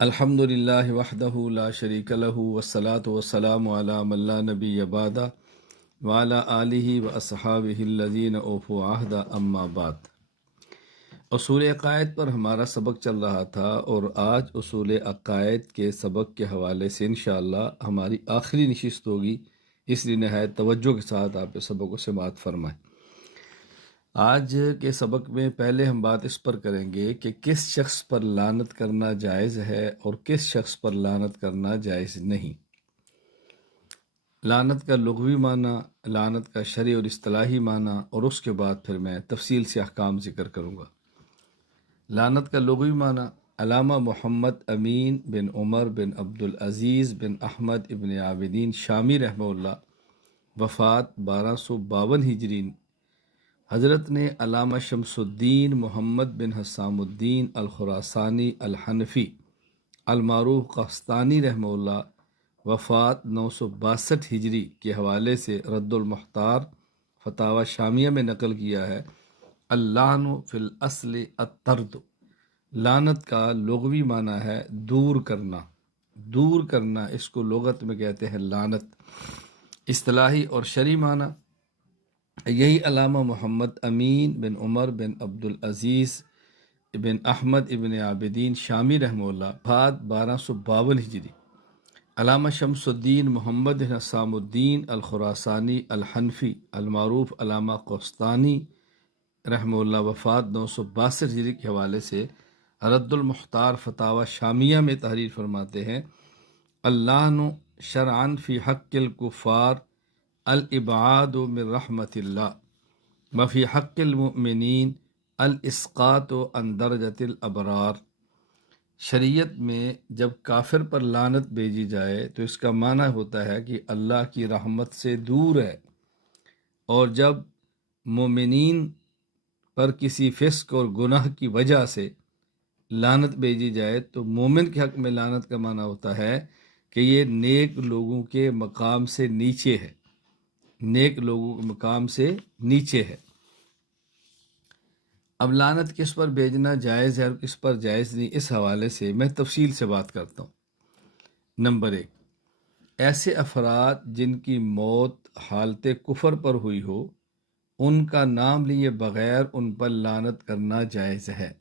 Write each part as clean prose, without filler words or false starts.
الحمد للہ وحدہ لا شریک لہ والصلاة والسلام علی من لا نبی بعدہ وعلی آلہ واصحابہ الذین اوفوا عہدہ اما بعد۔ اصول عقائد پر ہمارا سبق چل رہا تھا اور آج اصول عقائد کے سبق کے حوالے سے انشاءاللہ ہماری آخری نشست ہوگی، اس لیے نہایت توجہ کے ساتھ آپ اس سبق کو سماعت فرمائیں۔ آج کے سبق میں پہلے ہم بات اس پر کریں گے کہ کس شخص پر لعنت کرنا جائز ہے اور کس شخص پر لعنت کرنا جائز نہیں۔ لعنت کا لغوی معنی، لعنت کا شرعی اور اصطلاحی معنی، اور اس کے بعد پھر میں تفصیل سے احکام ذکر کروں گا۔ لعنت کا لغوی معنی: علامہ محمد امین بن عمر بن عبدالعزیز بن احمد ابن عابدین شامی رحمہ اللہ، وفات 1252 ہجری۔ حضرت نے علامہ شمس الدین محمد بن حسام الدین الخراسانی الحنفی المعروف قسطانی رحمہ اللہ، وفات 962 ہجری کے حوالے سے رد المختار فتاوی شامیہ میں نقل کیا ہے۔ اللعن فی الاصل الطرد، لعنت کا لغوی معنی ہے دور کرنا، دور کرنا، اس کو لغت میں کہتے ہیں لعنت۔ اصطلاحی اور شرعی معنی: یہی علامہ محمد امین بن عمر بن عبدالعزیز بن احمد ابن عابدین شامی رحمہ اللہ، وفات 1252 ہجری۔ علامہ شمس الدین محمد بن حسام الدین الخراسانی الحنفی المعروف علامہ قسطانی رحمہ اللہ، وفات 962 ہجری کے حوالے سے رد المختار فتاوی شامیہ میں تحریر فرماتے ہیں: اللعن شرعاً فی حق الکفار الابعاد من رحمت اللہ وفی حق المؤمنین الاسقاط عن درجۃ الابرار۔ شریعت میں جب کافر پر لعنت بھیجی جائے تو اس کا معنی ہوتا ہے کہ اللہ کی رحمت سے دور ہے، اور جب مومنین پر کسی فسق اور گناہ کی وجہ سے لعنت بھیجی جائے تو مومن کے حق میں لعنت کا معنی ہوتا ہے کہ یہ نیک لوگوں کے مقام سے نیچے ہے، نیک لوگوں کے مقام سے نیچے ہے۔ اب لعنت کس پر بھیجنا جائز ہے اور کس پر جائز نہیں، اس حوالے سے میں تفصیل سے بات کرتا ہوں۔ نمبر 1، ایسے افراد جن کی موت حالت کفر پر ہوئی ہو، ان کا نام لیے بغیر ان پر لعنت کرنا جائز ہے۔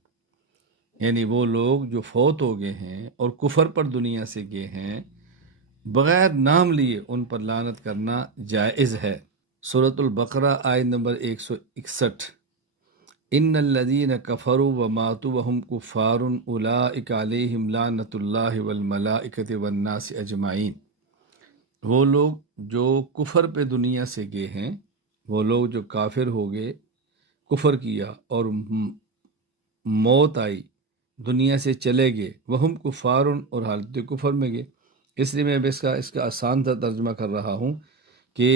یعنی وہ لوگ جو فوت ہو گئے ہیں اور کفر پر دنیا سے گئے ہیں، بغیر نام لیے ان پر لعنت کرنا جائز ہے۔ سورۃ البقرہ آیت نمبر 161: ان الذین کفروا وماتوا وهم کفار اولئک علیہم لعنۃ اللہ والملائکۃ والناس اجمعین۔ وہ لوگ جو کفر پہ دنیا سے گئے ہیں، وہ لوگ جو کافر ہو گئے، کفر کیا اور موت آئی، دنیا سے چلے گئے، وہم کفار، اور حالت کفر میں گئے۔ اس لیے میں اس کا آسان سا ترجمہ کر رہا ہوں کہ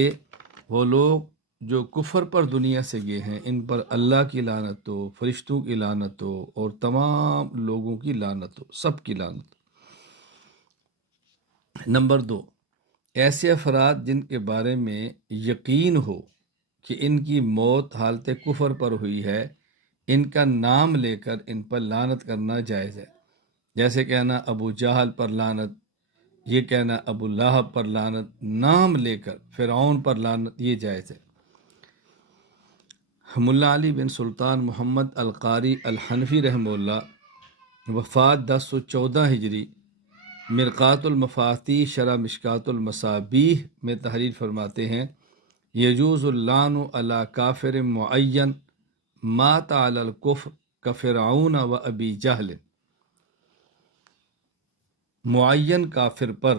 وہ لوگ جو کفر پر دنیا سے گئے ہیں، ان پر اللہ کی لعنت ہو، فرشتوں کی لعنت ہو، اور تمام لوگوں کی لعنت ہو، سب کی لعنت ہو۔ نمبر 2، ایسے افراد جن کے بارے میں یقین ہو کہ ان کی موت حالت کفر پر ہوئی ہے، ان کا نام لے کر ان پر لعنت کرنا جائز ہے۔ جیسے کہنا ابو جہل پر لعنت، یہ کہنا ابو لہب پر لعنت، نام لے کر فرعون پر لعنت، یہ جائز ہے۔ ملا علی بن سلطان محمد القاری الحنفی رحمہ اللہ، وفات 1014 ہجری، مرقات المفاتیح شرح مشکات المصابیح میں تحریر فرماتے ہیں: یجوز اللعن علی کافر معین مات علی الکفر کفرعون و ابی جہل۔ معین کافر پر،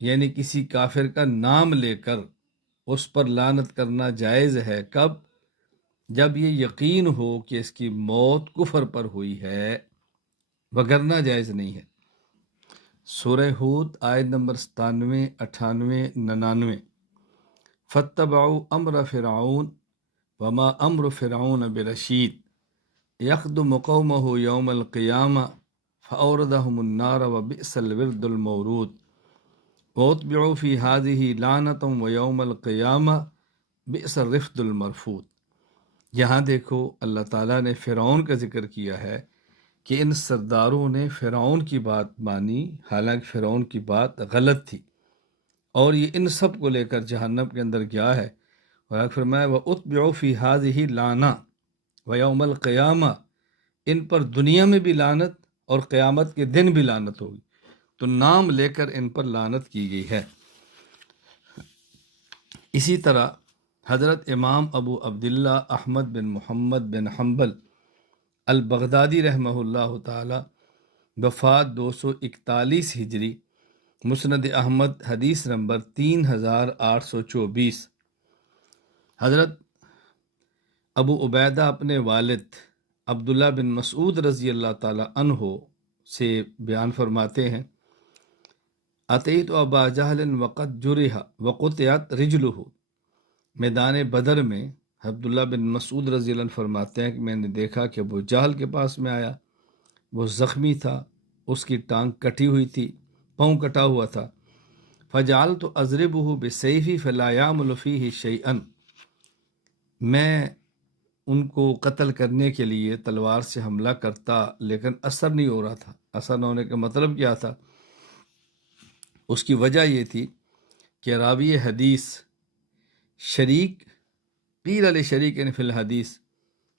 یعنی کسی کافر کا نام لے کر اس پر لعنت کرنا جائز ہے۔ کب؟ جب یہ یقین ہو کہ اس کی موت کفر پر ہوئی ہے، وگرنہ جائز نہیں ہے۔ سورہ ہود آیت نمبر 97، 98، 99: فاتبعوا امر فرعون وما امر فرعون برشید یخدم قومه یوم القیامہ فاوردہم النار وبئس الورد المورود واتبعوا فی ہذہ لعنۃ ویوم القیامہ بئس الرفد المرفود۔ یہاں دیکھو اللہ تعالیٰ نے فرعون کا ذکر کیا ہے کہ ان سرداروں نے فرعون کی بات مانی، حالانکہ فرعون کی بات غلط تھی، اور یہ ان سب کو لے کر جہنم کے اندر گیا ہے۔ اور فرمایا وَأُتْبِعُوا فِي هَذِهِ لَعْنَةً وَيَوْمَ الْقِيَامَةِ، ان پر دنیا میں بھی لعنت اور قیامت کے دن بھی لعنت ہوگی۔ تو نام لے کر ان پر لعنت کی گئی ہے۔ اسی طرح حضرت امام ابو عبداللہ احمد بن محمد بن حنبل البغدادی رحمہ اللہ تعالی، وفات 241 ہجری، مسند احمد حدیث نمبر 3824۔ حضرت ابو عبیدہ اپنے والد عبداللہ بن مسعود رضی اللہ تعالی عنہ سے بیان فرماتے ہیں، اتیت ابا جہل وقد جرح وقطعت رجلہ، میدان بدر میں عبداللہ بن مسعود رضی اللہ عنہ فرماتے ہیں کہ میں نے دیکھا کہ ابو جہل کے پاس میں آیا، وہ زخمی تھا، اس کی ٹانگ کٹی ہوئی تھی، پاؤں کٹا ہوا تھا۔ فجعلت اضربہ بسیفی فلا یعمل فیہ شیئا، میں ان کو قتل کرنے کے لیے تلوار سے حملہ کرتا لیکن اثر نہیں ہو رہا تھا۔ اثر نہ ہونے کا مطلب کیا تھا؟ اس کی وجہ یہ تھی کہ راوی حدیث شریک قیل لشریک فی الحدیث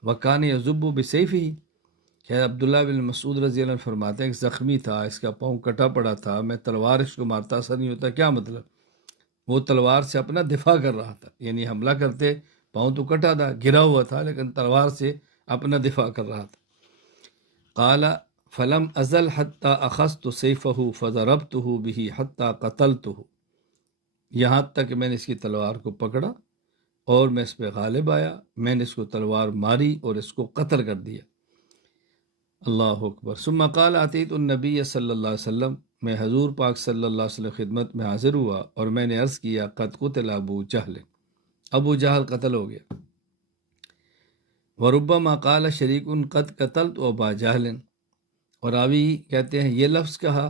وکان یضب بسیفہ، کہ عبداللہ بن مسعود رضی اللہ عنہ فرماتے ہیں کہ زخمی تھا، اس کا پاؤں کٹا پڑا تھا، میں تلوار اس کو مارتا اثر نہیں ہوتا۔ کیا مطلب؟ وہ تلوار سے اپنا دفاع کر رہا تھا، یعنی حملہ کرتے پاؤں تو کٹا تھا، گرا ہوا تھا، لیکن تلوار سے اپنا دفاع کر رہا تھا۔ قال فلم ازل حتی اخذت سیفہ فضربتہ بہ حتی قتلتہ، یہاں تک کہ میں نے اس کی تلوار کو پکڑا اور میں اس پہ غالب آیا، میں نے اس کو تلوار ماری اور اس کو قتل کر دیا۔ اللہ اکبر۔ ثم قال اتیت النبی صلی اللہ علیہ وسلم، میں حضور پاک صلی اللہ علیہ وسلم خدمت میں حاضر ہوا اور میں نے عرض کیا قد قتل ابو جہل، ابو جہل قتل ہو گیا۔ وربما قال شریک قد قتلت ابا جہل، اور راوی کہتے ہیں یہ لفظ کہا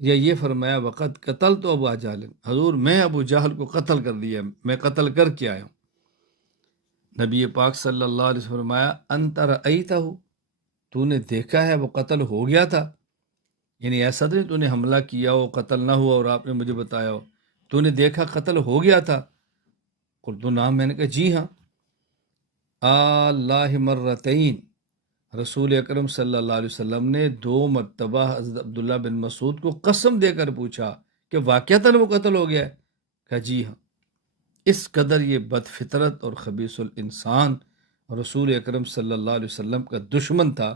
یا یہ فرمایا وقد قتلت ابا جہل، حضور میں ابو جہل کو قتل کر دیا، میں قتل کر کے آیا ہوں۔ نبی پاک صلی اللہ علیہ وسلم فرمایا انت رأیتہ، تو نے دیکھا ہے وہ قتل ہو گیا تھا؟ یعنی ایسا نہیں تو نے حملہ کیا ہو قتل نہ ہوا اور آپ نے مجھے بتایا ہو، تو نے دیکھا قتل ہو گیا تھا؟ قلت نعم، میں نے کہا جی ہاں۔ اللہ مرتین، رسول اکرم صلی اللہ علیہ وسلم نے 2 مرتبہ حضرت عبداللہ بن مسعود کو قسم دے کر پوچھا کہ واقعتاً وہ قتل ہو گیا ہے؟ کہا جی ہاں۔ اس قدر یہ بد فطرت اور خبیث الانسان رسول اکرم صلی اللہ علیہ وسلم کا دشمن تھا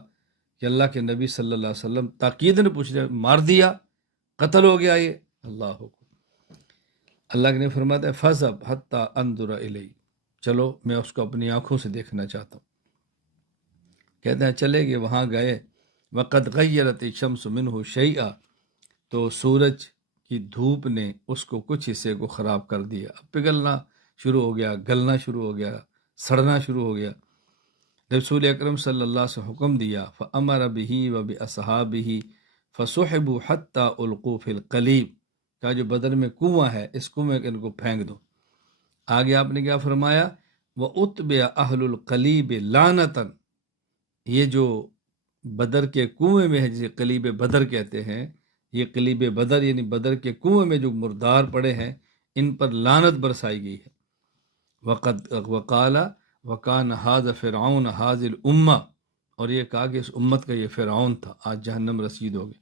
کہ اللہ کے نبی صلی اللہ علیہ وسلم تاکید نے پوچھ لیا، مار دیا، قتل ہو گیا یہ؟ اللہ حکم۔ اللہ کے نے فرماتا ہے فَذْهَبْ حَتَّى أَنظُرَ إِلَيْهِ، چلو میں اس کو اپنی آنکھوں سے دیکھنا چاہتا ہوں۔ کہتے ہیں چلے گئے، وہاں گئے، وَقَدْ غَيَّرَتِ الشَّمْسُ مِنْهُ شَيْئًا، تو سورج کی دھوپ نے اس کو کچھ حصے کو خراب کر دیا، اب پگھلنا شروع ہو گیا، گلنا شروع ہو گیا، سڑنا شروع ہو گیا۔ رسول اکرم صلی اللہ علیہ وسلم حکم دیا فَأَمَرَ بِهِ وَبِأَصْحَابِهِ فَصُحِبُوا حَتَّى أُلْقُوا فِي الْقَلِيبِ، کہا جو بدر میں کنواں ہے اس کنویں کے ان کو پھینک دو۔ آگے آپ نے کیا فرمایا وَأُتْبِعَ أَهْلُ الْقَلِيبِ لَعْنَةً، یہ جو بدر کے کنویں میں ہے جسے قلیب بدر کہتے ہیں، یہ قلیب بدر یعنی بدر کے کنویں میں جو مردار پڑے ہیں ان پر لعنت برسائی گئی ہے۔ وقال وکان ھذا فرعون ھذی الامہ، اور یہ کہا کہ اس امت کا یہ فرعون تھا، آج جہنم رسید ہو گئے۔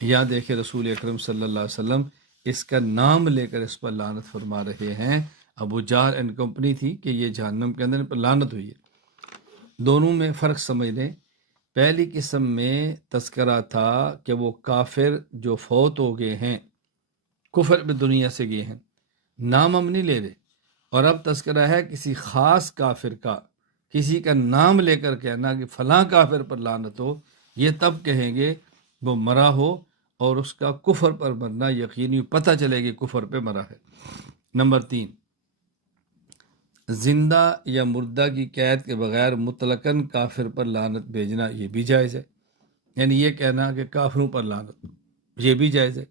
یہاں دیکھیں رسول اکرم صلی اللہ علیہ وسلم اس کا نام لے کر اس پر لعنت فرما رہے ہیں۔ ابو جہل اینڈ کمپنی تھی کہ یہ جہنم کے اندر ان پر لعنت ہوئی ہے۔ دونوں میں فرق سمجھ لیں، پہلی قسم میں تذکرہ تھا کہ وہ کافر جو فوت ہو گئے ہیں، کفر میں دنیا سے گئے ہیں، نام ہم نہیں لے رہے، اور اب تذکرہ ہے کسی خاص کافر کا، کسی کا نام لے کر کہنا کہ فلاں کافر پر لعنت ہو، یہ تب کہیں گے وہ مرا ہو اور اس کا کفر پر مرنا یقینی پتہ چلے گی کفر پہ مرا ہے۔ نمبر 3، زندہ یا مردہ کی قید کے بغیر مطلقاً کافر پر لعنت بھیجنا یہ بھی جائز ہے، یعنی یہ کہنا کہ کافروں پر لعنت یہ بھی جائز ہے۔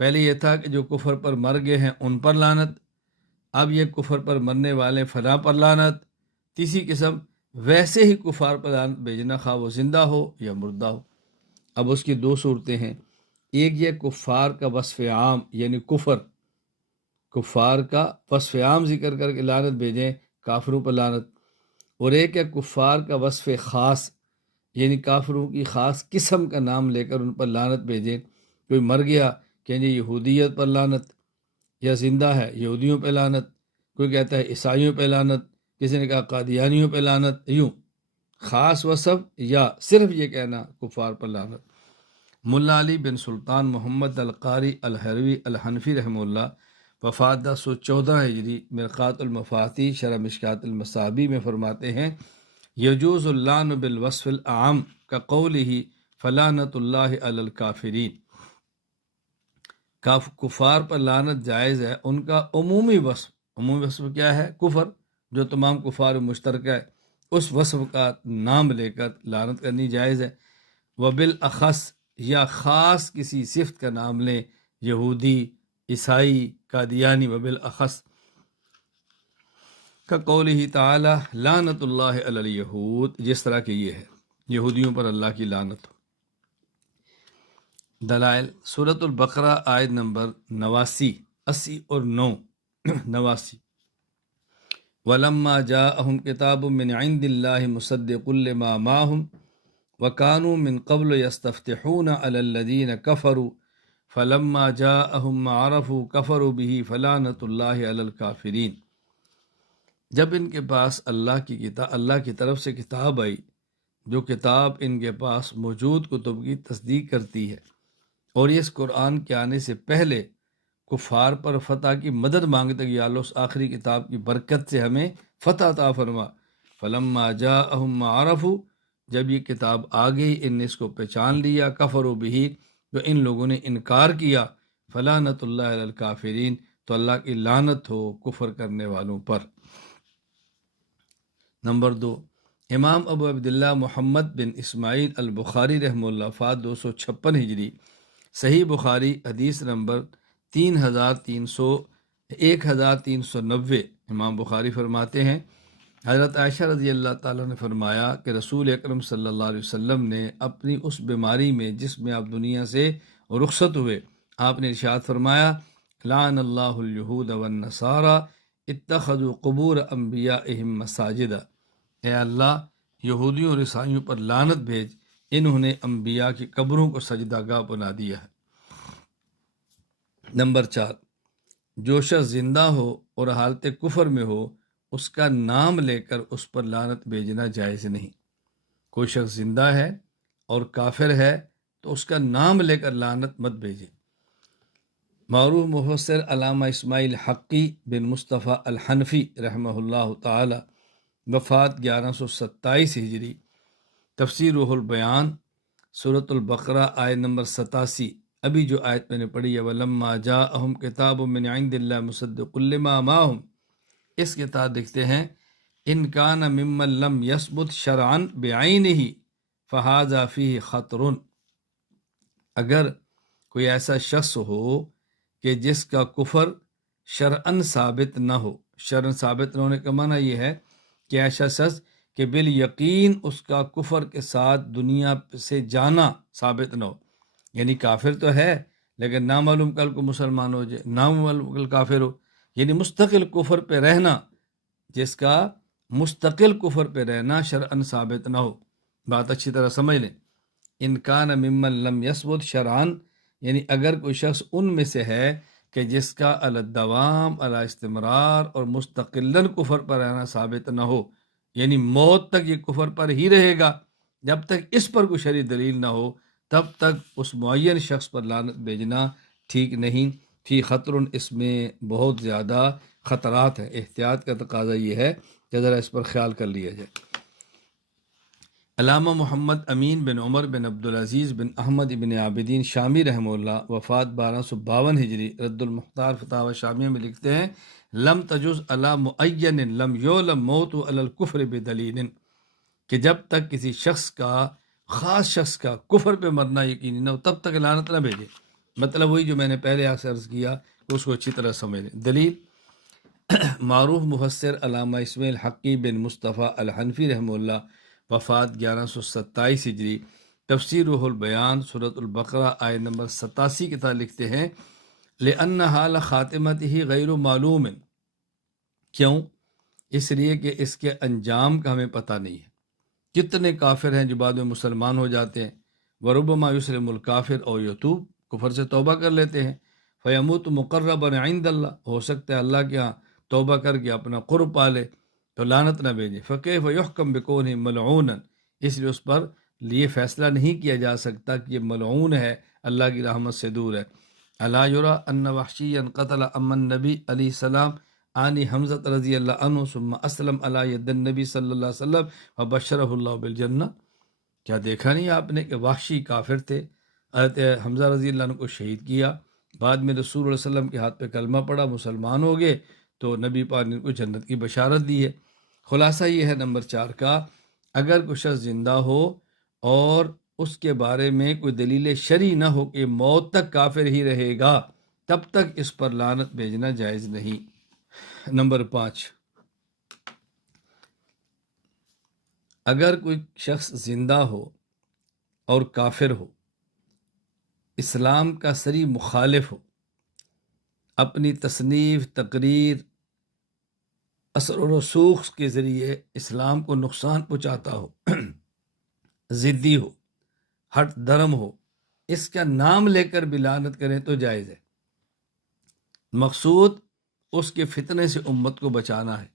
پہلے یہ تھا کہ جو کفر پر مر گئے ہیں ان پر لعنت، اب یہ کفر پر مرنے والے فلاں پر لعنت۔ تیسری قسم ویسے ہی کفار پر لعنت بھیجنا، خواہ وہ زندہ ہو یا مردہ ہو۔ اب اس کی دو صورتیں ہیں، ایک یہ کفار کا وصف عام یعنی کفار کا وصف عام ذکر کر کے لعنت بھیجیں، کافروں پر لعنت، اور ایک ہے کفار کا وصف خاص یعنی کافروں کی خاص قسم کا نام لے کر ان پر لعنت بھیجیں۔ کوئی مر گیا کہ جی یہودیت پر لعنت، یا زندہ ہے یہودیوں پہ لعنت، کوئی کہتا ہے عیسائیوں پہ لعنت، کسی نے کہا قادیانیوں پہ لعنت، یوں خاص وصف یا صرف یہ کہنا کفار پر لعنت۔ ملا علی بن سلطان محمد القاری الحروی الحنفی رحمہ اللہ وفات 1014 ہجری، مرقات المفاتیح شرح مشکات المصابیح میں فرماتے ہیں، یجوز اللعن بالوصف العام کا قولہ فلعنت اللہ علی الکافرین، کفار پر لعنت جائز ہے ان کا عمومی وصف کیا ہے؟ کفر، جو تمام کفار مشترکہ ہے، اس وصف کا نام لے کر لعنت کرنی جائز ہے۔ وبالاخص یا خاص کسی صفت کا نام لیں، یہودی، عیسائی، قادیانی، وبالاخص کا قولہ تعالی لعنت اللہ علی الیہود، جس طرح کہ یہ ہے یہودیوں پر اللہ کی لعنت۔ دلائل، سورۃ البقرہ آیت نمبر 89، 80 اور 9، 89، وَلَمَّا جَاءَهُمْ كِتَابٌ مِّنْ عِندِ اللَّهِ مُصَدِّقٌ لِّمَا مَعَهُمْ وَكَانُوا مِن قَبْلُ يَسْتَفْتِحُونَ عَلَى الَّذِينَ كَفَرُوا فَلَمَّا جَاءَهُم مَّا عَرَفُوا كَفَرُوا بِهِ فَلَعْنَةُ اللَّهِ عَلَى الْكَافِرِينَ۔ جب ان کے پاس اللہ کی طرف سے کتاب آئی، جو کتاب ان کے پاس موجود کتب کی تصدیق کرتی ہے، اور یہ اس قرآن کے آنے سے پہلے کفار پر فتح کی مدد مانگتے کہ یا اللہ اس آخری کتاب کی برکت سے ہمیں فتح عطا فرما۔ فلما جاءہم ما عرفوا، جب یہ کتاب آ گئی ان نے اس کو پہچان لیا، کفروا بہ، جو ان لوگوں نے انکار کیا، فلعنت اللہ علی الکافرین، تو اللہ کی لعنت ہو کفر کرنے والوں پر۔ نمبر 2، امام ابو عبداللہ محمد بن اسماعیل البخاری رحمہ اللہ وفات 256 ہجری، صحیح بخاری حدیث نمبر 1390، امام بخاری فرماتے ہیں، حضرت عائشہ رضی اللہ تعالیٰ نے فرمایا کہ رسول اکرم صلی اللہ علیہ وسلم نے اپنی اس بیماری میں جس میں آپ دنیا سے رخصت ہوئے، آپ نے ارشاد فرمایا، لعن اللہ الیہود والنصارى اتخذوا قبور انبیائہم مساجدا، اے اللہ یہودیوں اور عیسائیوں پر لعنت بھیج، انہوں نے انبیاء کی قبروں کو سجدہ گاہ بنا دیا ہے۔ نمبر 4، جو شخص زندہ ہو اور حالت کفر میں ہو، اس کا نام لے کر اس پر لعنت بھیجنا جائز نہیں۔ کوئی شخص زندہ ہے اور کافر ہے تو اس کا نام لے کر لعنت مت بھیجے۔ معروف مفسر علامہ اسماعیل حقی بن مصطفیٰ الحنفی رحمہ اللہ تعالی وفات 1127 ہجری، تفسیر روح البیان سورۃ البقرہ آیت نمبر 87، ابھی جو آیت میں نے پڑھی ہے، وَلَمَّا جَاءَهُمْ كِتَابٌ مِّنْ عِندِ اللَّهِ مُصَدِّقٌ لِّمَا مَعَهُمْ، اس کے تحت لکھتے ہیں، إِنْ كَانَ مِمَّن لَّمْ يَثْبُتْ شَرْعًا بِعَيْنِهِ فَهَٰذَا فِيهِ خَطْرٌ، اگر کوئی ایسا شخص ہو کہ جس کا کفر شرعاً ثابت نہ ہو، شرعاً ثابت نہ ہونے کا معنی یہ ہے کہ ایسا شخص کہ بالیقین اس کا کفر کے ساتھ دنیا سے جانا ثابت نہ ہو، یعنی کافر تو ہے لیکن نامعلوم کل کو مسلمان ہو جائے، نامعلوم کل کافر ہو، یعنی مستقل کفر پہ رہنا، جس کا مستقل کفر پہ رہنا شرعاً ثابت نہ ہو۔ بات اچھی طرح سمجھ لیں، ان کان ممن لم یثبت شرعاً، یعنی اگر کوئی شخص ان میں سے ہے کہ جس کا علی الدوام، علی استمرار اور مستقلاً کفر پر رہنا ثابت نہ ہو، یعنی موت تک یہ کفر پر ہی رہے گا، جب تک اس پر کوئی شرعی دلیل نہ ہو تب تک اس معین شخص پر لعنت بھیجنا ٹھیک نہیں۔ فی خطر، اس میں بہت زیادہ خطرات ہیں، احتیاط کا تقاضا یہ ہے کہ ذرا اس پر خیال کر لیا جائے۔ علامہ محمد امین بن عمر بن عبدالعزیز بن احمد بن عابدین شامی رحمہ اللہ وفات 1252 ہجری، رد المختار فتاوی شامیہ میں لکھتے ہیں، لم تجز علی معین لم یعلم موت علی الکفر بدلیل، کہ جب تک کسی شخص کا، خاص شخص کا کفر پہ مرنا یقینی نہ ہو تب تک لعنت نہ بھیجے۔ مطلب وہی جو میں نے پہلے آپ سے عرض کیا، اس کو اچھی طرح سمجھ لیں۔ دلیل، معروف مفسر علامہ اسماعیل حقی بن مصطفیٰ الحنفی رحمہ اللہ، وفات 1127 ہجری، تفسیر روح البیان سورۃ البقرہ آیت نمبر 87 کے تحت لکھتے ہیں لأن حال خاتمت ہی غیر معلوم، کیوں؟ اس لیے کہ اس کے انجام کا ہمیں پتہ نہیں ہے۔ کتنے کافر ہیں جو بعد میں مسلمان ہو جاتے ہیں، وربما یسلم الکافر او یتوب، کفر سے توبہ کر لیتے ہیں، فیموت مقربا عند اللہ، ہو سکتا ہے اللہ کے ہاں توبہ کر کے اپنا قرب پالے تو لعنت نہ بھیجے، فکیف یحکم بکونہ ملعونا، اس لیے اس پر یہ فیصلہ نہیں کیا جا سکتا کہ یہ ملعون ہے، اللہ کی رحمت سے دور ہے۔ الا یری ان وحشیا قتل ام النبی علیہ السلام آنی حمزہ رضی اللہ عنہ ثم اسلم علی ید النبی صلی اللہ علیہ وسلم وبشرہ اللہ بالجنہ، کیا دیکھا نہیں آپ نے کہ وحشی کافر تھے، حضرت حمزہ رضی اللہ عنہ کو شہید کیا، بعد میں رسول اللہ علیہ وسلم کے ہاتھ پہ کلمہ پڑا، مسلمان ہو گئے، تو نبی پاک نے ان کو جنت کی بشارت دی ہے۔ خلاصہ یہ ہے نمبر 4 کا، اگر کوئی شخص زندہ ہو اور اس کے بارے میں کوئی دلیل شرعی نہ ہو کہ موت تک کافر ہی رہے گا، تب تک اس پر لعنت بھیجنا جائز نہیں۔ نمبر 5، اگر کوئی شخص زندہ ہو اور کافر ہو، اسلام کا صریح مخالف ہو، اپنی تصنیف، تقریر، اثر و رسوخ کے ذریعے اسلام کو نقصان پہنچاتا ہو، ضدی ہو، ہٹ درم ہو، اس کا نام لے کر بھی لعنت کریں تو جائز ہے۔ مقصود اس کے فتنے سے امت کو بچانا ہے،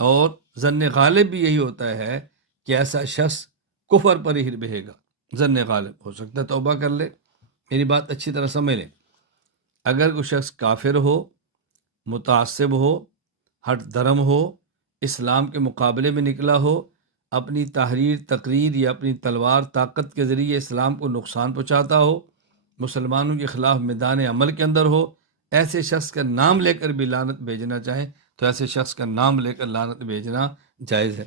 اور ظن غالب بھی یہی ہوتا ہے کہ ایسا شخص کفر پر ہی رہے گا۔ ظن غالب ہو سکتا ہے توبہ کر لے، میری بات اچھی طرح سمجھ لیں۔ اگر کوئی شخص کافر ہو، متعصب ہو، ہٹ درم ہو، اسلام کے مقابلے میں نکلا ہو، اپنی تحریر، تقریر یا اپنی تلوار طاقت کے ذریعے اسلام کو نقصان پہنچاتا ہو، مسلمانوں کے خلاف میدان عمل کے اندر ہو، ایسے شخص کا نام لے کر بھی لعنت بھیجنا چاہیں تو ایسے شخص کا نام لے کر لعنت بھیجنا جائز ہے۔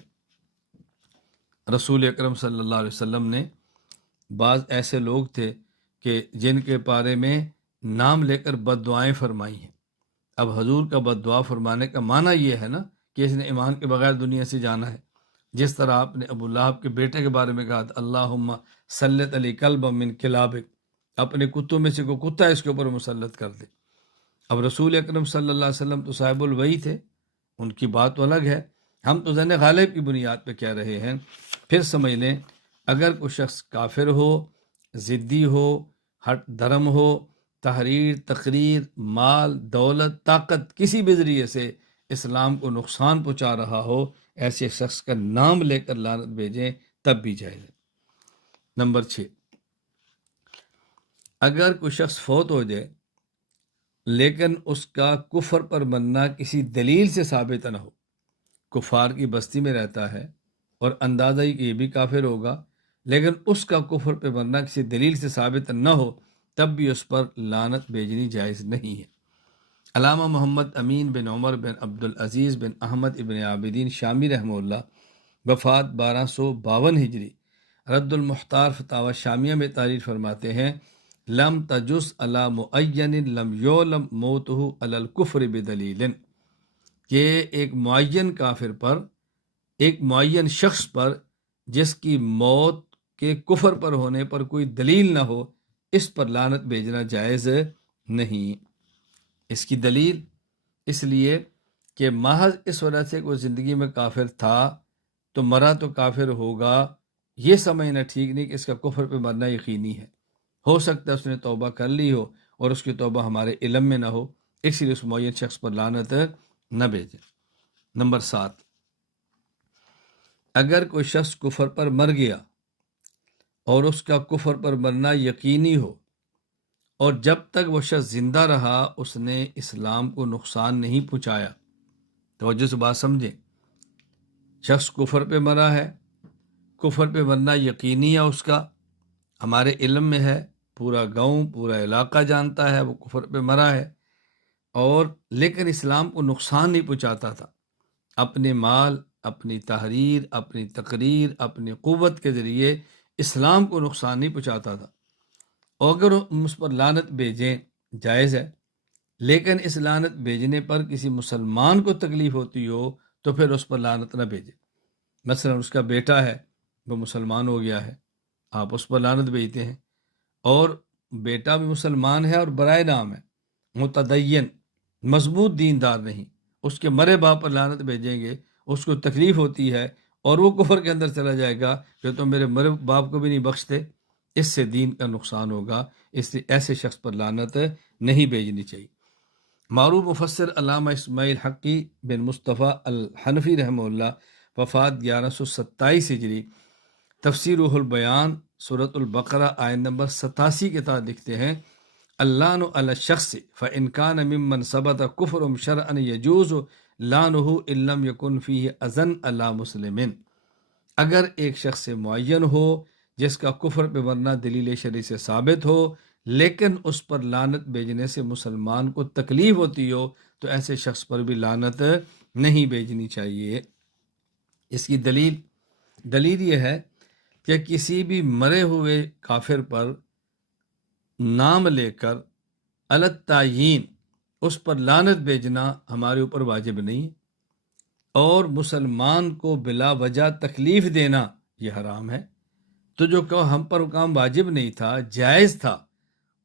رسول اکرم صلی اللہ علیہ وسلم نے بعض ایسے لوگ تھے کہ جن کے بارے میں نام لے کر بد دعائیں فرمائی ہیں۔ اب حضور کا بد دعا فرمانے کا معنی یہ ہے نا کہ اس نے ایمان کے بغیر دنیا سے جانا ہے، جس طرح آپ نے ابو لہب کے بیٹے کے بارے میں کہا تھا اللہم سلط علی کلب من کلابک، اپنے کتوں میں سے کوئی کتا اس کے اوپر مسلط کر دے۔ اب رسول اکرم صلی اللہ علیہ وسلم تو صاحب الوحی تھے، ان کی بات تو الگ ہے، ہم تو ظن غالب کی بنیاد پہ کہہ رہے ہیں۔ پھر سمجھ لیں، اگر کوئی شخص کافر ہو، ضدی ہو، ہٹ درم ہو، تحریر، تقریر، مال، دولت، طاقت، کسی بھی ذریعے سے اسلام کو نقصان پہنچا رہا ہو، ایسے شخص کا نام لے کر لعنت بھیجیں تب بھی جائز ہے۔ نمبر 6، اگر کوئی شخص فوت ہو جائے لیکن اس کا کفر پر مرنا کسی دلیل سے ثابت نہ ہو، کفار کی بستی میں رہتا ہے اور اندازہ ہی کہ یہ بھی کافر ہوگا، لیکن اس کا کفر پہ مرنا کسی دلیل سے ثابت نہ ہو، تب بھی اس پر لعنت بھیجنی جائز نہیں ہے۔ علامہ محمد امین بن عمر بن عبدالعزیز بن احمد ابن عابدین شامی رحمہ اللہ، وفات 1252 ہجری، رد المختار فتاوی شامیہ میں تعریر فرماتے ہیں لم تجس علی معین لم یعلم موتہ علی الکفر بدلیل، کہ ایک معین کافر پر، ایک معین شخص پر جس کی موت کے کفر پر ہونے پر کوئی دلیل نہ ہو، اس پر لعنت بھیجنا جائز نہیں۔ اس کی دلیل اس لیے کہ محض اس وجہ سے کوئی زندگی میں کافر تھا تو مرا تو کافر ہوگا، یہ سمجھنا ٹھیک نہیں کہ اس کا کفر پہ مرنا یقینی ہے۔ ہو سکتا ہے اس نے توبہ کر لی ہو اور اس کی توبہ ہمارے علم میں نہ ہو، اس لیے اس معین شخص پر لعنت نہ بھیجیں۔ نمبر 7، اگر کوئی شخص کفر پر مر گیا اور اس کا کفر پر مرنا یقینی ہو اور جب تک وہ شخص زندہ رہا اس نے اسلام کو نقصان نہیں پہنچایا، توجہ سے بات سمجھیں، شخص کفر پہ مرا ہے، کفر پہ مرنا یقینی ہے، اس کا ہمارے علم میں ہے، پورا گاؤں، پورا علاقہ جانتا ہے وہ کفر پہ مرا ہے، اور لیکن اسلام کو نقصان نہیں پہنچاتا تھا، اپنے مال، اپنی تحریر، اپنی تقریر، اپنی قوت کے ذریعے اسلام کو نقصان نہیں پہنچاتا تھا، اور اگر ہم اس پر لعنت بھیجیں جائز ہے۔ لیکن اس لعنت بھیجنے پر کسی مسلمان کو تکلیف ہوتی ہو تو پھر اس پر لعنت نہ بھیجے۔ مثلا اس کا بیٹا ہے، وہ مسلمان ہو گیا ہے، آپ اس پر لعنت بھیجتے ہیں، اور بیٹا بھی مسلمان ہے اور برائے نام ہے، متدین، مضبوط دیندار نہیں، اس کے مرے باپ پر لعنت بھیجیں گے، اس کو تکلیف ہوتی ہے اور وہ کفر کے اندر چلا جائے گا کہ تم میرے مرے باپ کو بھی نہیں بخشتے، اس سے دین کا نقصان ہوگا، اس لیے ایسے شخص پر لعنت نہیں بھیجنی چاہیے۔ معروف مفسر علامہ اسماعیل حقی بن مصطفیٰ الحنفی رحمہ اللہ، وفات 1127 ہجری، تفسیر روح البیان سورۃ البقرہ آیت نمبر 87 کے تحت لکھتے ہیں: اللعن علی الشخص فإن كان ممن ثبت كفر شرعا يجوز لعنه إن لم يكن فيه اذى علی مسلم۔ اگر ایک شخص معین ہو جس کا کفر پہ ورنہ دلیل شرعی سے ثابت ہو، لیکن اس پر لعنت بھیجنے سے مسلمان کو تکلیف ہوتی ہو تو ایسے شخص پر بھی لعنت نہیں بھیجنی چاہیے۔ اس کی دلیل یہ ہے کہ کسی بھی مرے ہوئے کافر پر نام لے کر التعیین اس پر لعنت بھیجنا ہمارے اوپر واجب نہیں ہے، اور مسلمان کو بلا وجہ تکلیف دینا یہ حرام ہے۔ تو جو کہ ہم پر کام واجب نہیں تھا، جائز تھا،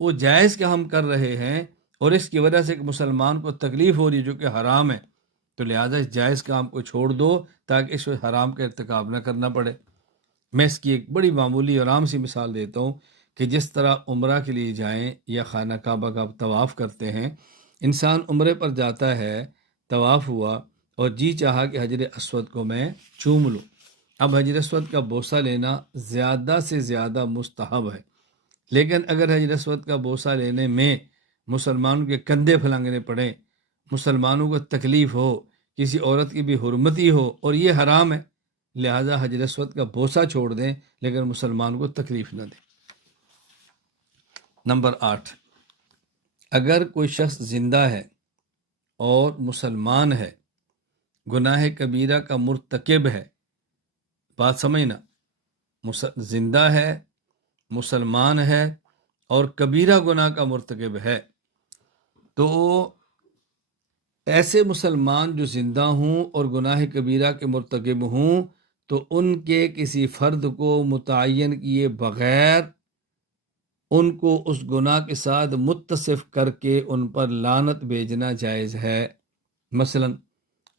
وہ جائز کا ہم کر رہے ہیں، اور اس کی وجہ سے کہ مسلمان کو تکلیف ہو رہی ہے جو کہ حرام ہے، تو لہٰذا اس جائز کام کو چھوڑ دو تاکہ اس وقت حرام کا ارتکاب نہ کرنا پڑے۔ میں اس کی ایک بڑی معمولی اور عام سی مثال دیتا ہوں کہ جس طرح عمرہ کے لیے جائیں یا خانہ کعبہ کا طواف کرتے ہیں، انسان عمرے پر جاتا ہے، طواف ہوا اور جی چاہا کہ حجر اسود کو میں چوم لوں۔ اب حجر اسود کا بوسہ لینا زیادہ سے زیادہ مستحب ہے، لیکن اگر حجر اسود کا بوسہ لینے میں مسلمانوں کے کندھے پھلانگنے پڑیں، مسلمانوں کو تکلیف ہو، کسی عورت کی بھی حرمتی ہو، اور یہ حرام ہے، لہذا حجر اسود کا بوسہ چھوڑ دیں لیکن مسلمان کو تکلیف نہ دیں۔ نمبر 8، اگر کوئی شخص زندہ ہے اور مسلمان ہے، گناہ کبیرہ کا مرتکب ہے، بات سمجھنا، زندہ ہے، مسلمان ہے اور کبیرہ گناہ کا مرتکب ہے، تو ایسے مسلمان جو زندہ ہوں اور گناہ کبیرہ کے مرتکب ہوں تو ان کے کسی فرد کو متعین کیے بغیر ان کو اس گناہ کے ساتھ متصف کر کے ان پر لعنت بھیجنا جائز ہے۔ مثلا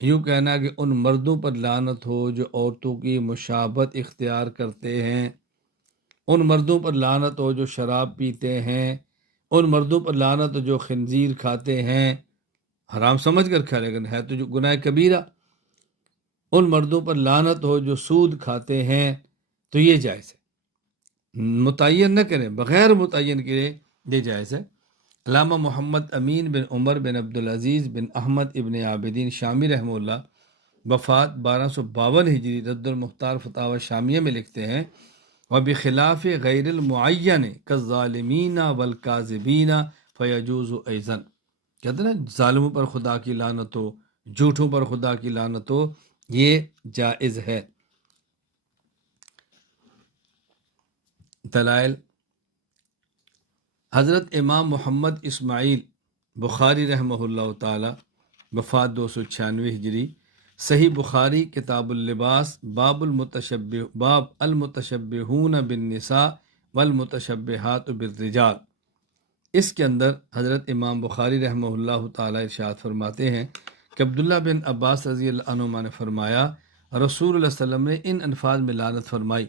یوں کہنا کہ ان مردوں پر لعنت ہو جو عورتوں کی مشابہت اختیار کرتے ہیں، ان مردوں پر لعنت ہو جو شراب پیتے ہیں، ان مردوں پر لعنت ہو جو خنزیر کھاتے ہیں، حرام سمجھ کر کھا، لیکن ہے تو جو گناہ کبیرہ، ان مردوں پر لعنت ہو جو سود کھاتے ہیں، تو یہ جائز ہے۔ متعین نہ کریں، بغیر متعین کرے یہ جائز ہے۔ علامہ محمد امین بن عمر بن عبدالعزیز بن احمد ابن عابدین شامی رحمہ اللہ، وفات 1252 ہجری، رد المختار فتاوی شامیہ میں لکھتے ہیں: وبخلاف غیر المعین کالظالمین والکاذبین فیجوز ایضا۔ کہتے ہیں نا ظالموں پر خدا کی لعنت ہو، جھوٹوں پر خدا کی لعنت ہو، یہ جائز ہے۔ دلائل: حضرت امام محمد اسماعیل بخاری رحمہ اللہ تعالی، وفات 296 ہجری، صحیح بخاری کتاب اللباس، باب المتشبہون بالنساء والمتشبہات بالرجال، اس کے اندر حضرت امام بخاری رحمہ اللہ تعالی ارشاد فرماتے ہیں کہ عبداللہ بن عباس رضی اللہ عنہما نے فرمایا، رسول اللہ صلی اللہ علیہ وسلم نے ان الفاظ میں لعنت فرمائی: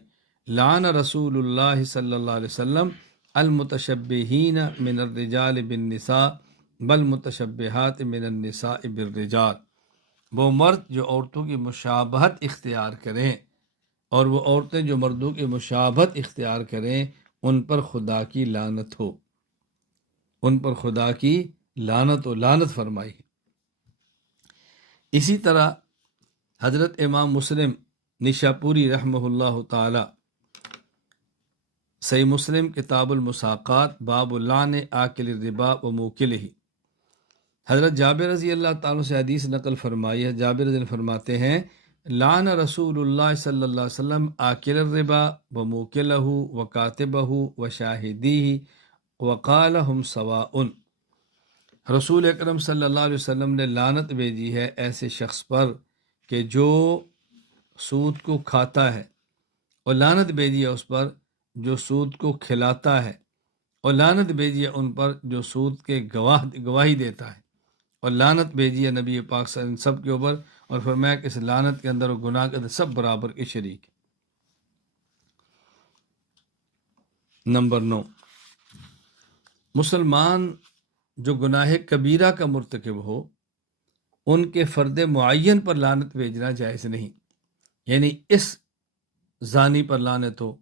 لعن رسول اللہ صلی اللہ علیہ وسلم المتشبہین من الرجال بالنساء والمتشبہات من النساء بالرجال۔ وہ مرد جو عورتوں کی مشابہت اختیار کریں اور وہ عورتیں جو مردوں کی مشابہت اختیار کریں، ان پر خدا کی لعنت ہو، ان پر خدا کی لعنت فرمائی ہے۔ اسی طرح حضرت امام مسلم نشاپوری رحمہ اللہ تعالی، صحیح مسلم کتاب المساقات، باب لعن آکل الربا و موکلہ، حضرت جابر رضی اللہ تعالیٰ سے حدیث نقل فرمائی ہے۔ جابر رضی اللہ فرماتے ہیں: لعن رسول اللہ صلی اللہ علیہ وسلم آکل الربا و موکلہ و کاتبہ و شاہدیہ وقال ہم سواء۔ رسول اکرم صلی اللہ علیہ وسلم نے لعنت بھیجی ہے ایسے شخص پر کہ جو سود کو کھاتا ہے، اور لعنت بھیجی ہے اس پر جو سود کو کھلاتا ہے، اور لعنت بھیجی ہے ان پر جو سود کے گواہی دیتا ہے، اور لعنت بھیجی ہے نبی پاک صلی اللہ علیہ وسلم سب کے اوپر، اور فرمایا کہ اس لعنت کے اندر اور گناہ کے اندر سب برابر کے شریک ہیں۔ نمبر 9، مسلمان جو گناہ کبیرہ کا مرتکب ہو ان کے فرد معین پر لعنت بھیجنا جائز نہیں، یعنی اس زانی پر لعنت ہو،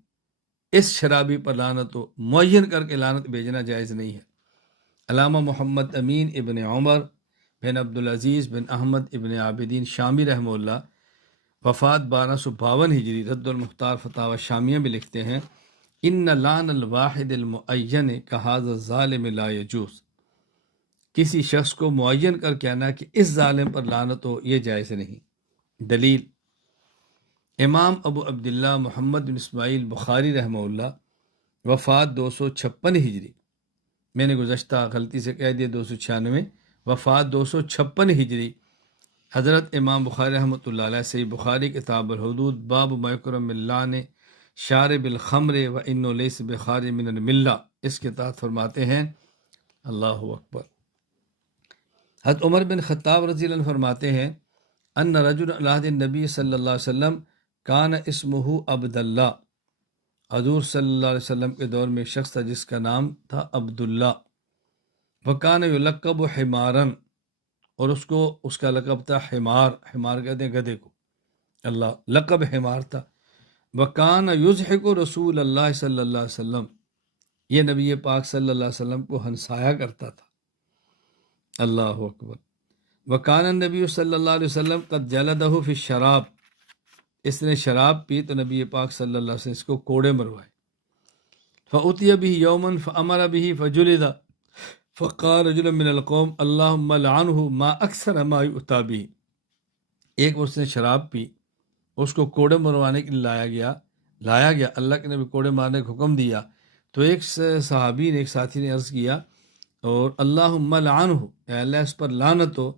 اس شرابی پر لعنت ہو، معین کر کے لعنت بھیجنا جائز نہیں ہے۔ علامہ محمد امین ابن عمر بن عبدالعزیز بن احمد ابن عابدین شامی رحمہ اللہ وفات 1252 ہجری، رد المختار فتاوی شامیہ میں لکھتے ہیں، ان لعن الواحد المعین کہذا الظالم لا یجوز، کسی شخص کو معین کر کہنا کہ اس ظالم پر لعنت ہو یہ جائز نہیں۔ دلیل، امام ابو عبداللہ محمد بن اسماعیل بخاری رحمہ اللہ وفات 256 ہجری، میں نے گزشتہ غلطی سے کہہ دیا 296، وفات 256 ہجری، حضرت امام بخاری رحمۃ اللہ علیہ صحیح بخاری کتاب الحدود باب ما یکرم من لعن شارب الخمر و انہ لیس بخارج من الملہ، اس کے تحت فرماتے ہیں، اللہ اکبر، حضرت عمر بن خطاب رضی اللہ عنہ فرماتے ہیں، ان رجل علی عہد النبی صلی اللہ علیہ وسلم کان اسمہ عبداللہ، حضور صلی اللہ علیہ وسلم کے دور میں ایک شخص تھا جس کا نام تھا عبداللہ، وکان یلقب حمارا، اور اس کا لقب تھا حمار، حمار کہتے ہیں گدھے کو، اللہ، لقب حمار تھا، وکان یضحک رسول اللہ صلی اللہ علیہ وسلم، یہ نبی پاک صلی اللہ علیہ وسلم کو ہنسایا کرتا تھا، اللہ اکبر، وکان النبی صلی اللہ علیہ وسلم قد جلدہ فی الشراب، اس نے شراب پی تو نبی پاک صلی اللہ علیہ وسلم اس کو کوڑے مروائے، فأتی به یوما فامر به فجلد فقال رجل من القوم اللہم لعنہ ما اکثر ما یؤتی به، ایک اس نے شراب پی، اس کو کوڑے مروانے کے لیے لایا گیا، اللہ کے نبی کوڑے مارنے کا حکم دیا، تو ایک صحابی نے، ایک ساتھی نے عرض کیا، اور اللہم لعنہ، اے اللہ اس پر لعنت ہو،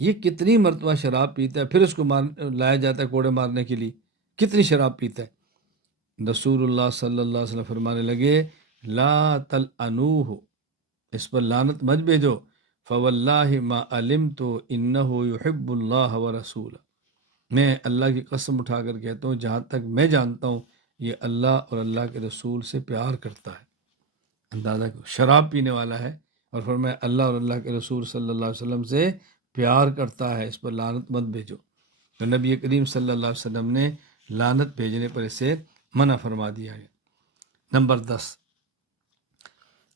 یہ کتنی مرتبہ شراب پیتا ہے، پھر اس کو لایا جاتا ہے کوڑے مارنے کے لیے، کتنی شراب پیتا ہے؟ رسول اللہ صلی اللہ علیہ وسلم فرمانے لگے، لا تلعنوہ، اس پر لعنت مت بھیجو، فواللہ ما علمت انہ یحب اللہ ورسولہ، میں اللہ کی قسم اٹھا کر کہتا ہوں جہاں تک میں جانتا ہوں یہ اللہ اور اللہ کے رسول سے پیار کرتا ہے، اندازہ کرو، شراب پینے والا ہے اور فرمایا اللہ اور اللہ کے رسول صلی اللہ علیہ وسلم سے پیار کرتا ہے، اس پر لعنت مت بھیجو، تو نبی کریم صلی اللہ علیہ وسلم نے لعنت بھیجنے پر اسے منع فرما دیا ہے۔ نمبر 10،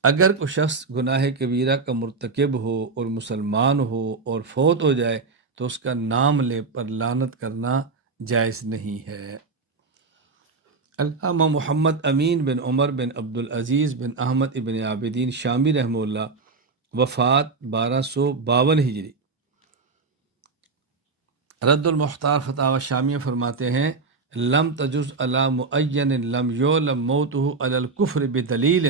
اگر کوئی شخص گناہ کبیرہ کا مرتکب ہو اور مسلمان ہو اور فوت ہو جائے تو اس کا نام لے پر لعنت کرنا جائز نہیں ہے۔ علامہ محمد امین بن عمر بن عبدالعزیز بن احمد ابن عابدین شامی رحمہ اللہ وفات 1252 ہجری، رد المختار فتاوی شامیہ فرماتے ہیں، لم تجز علی معین لم یعلم موتہ علی الکفر بدلیل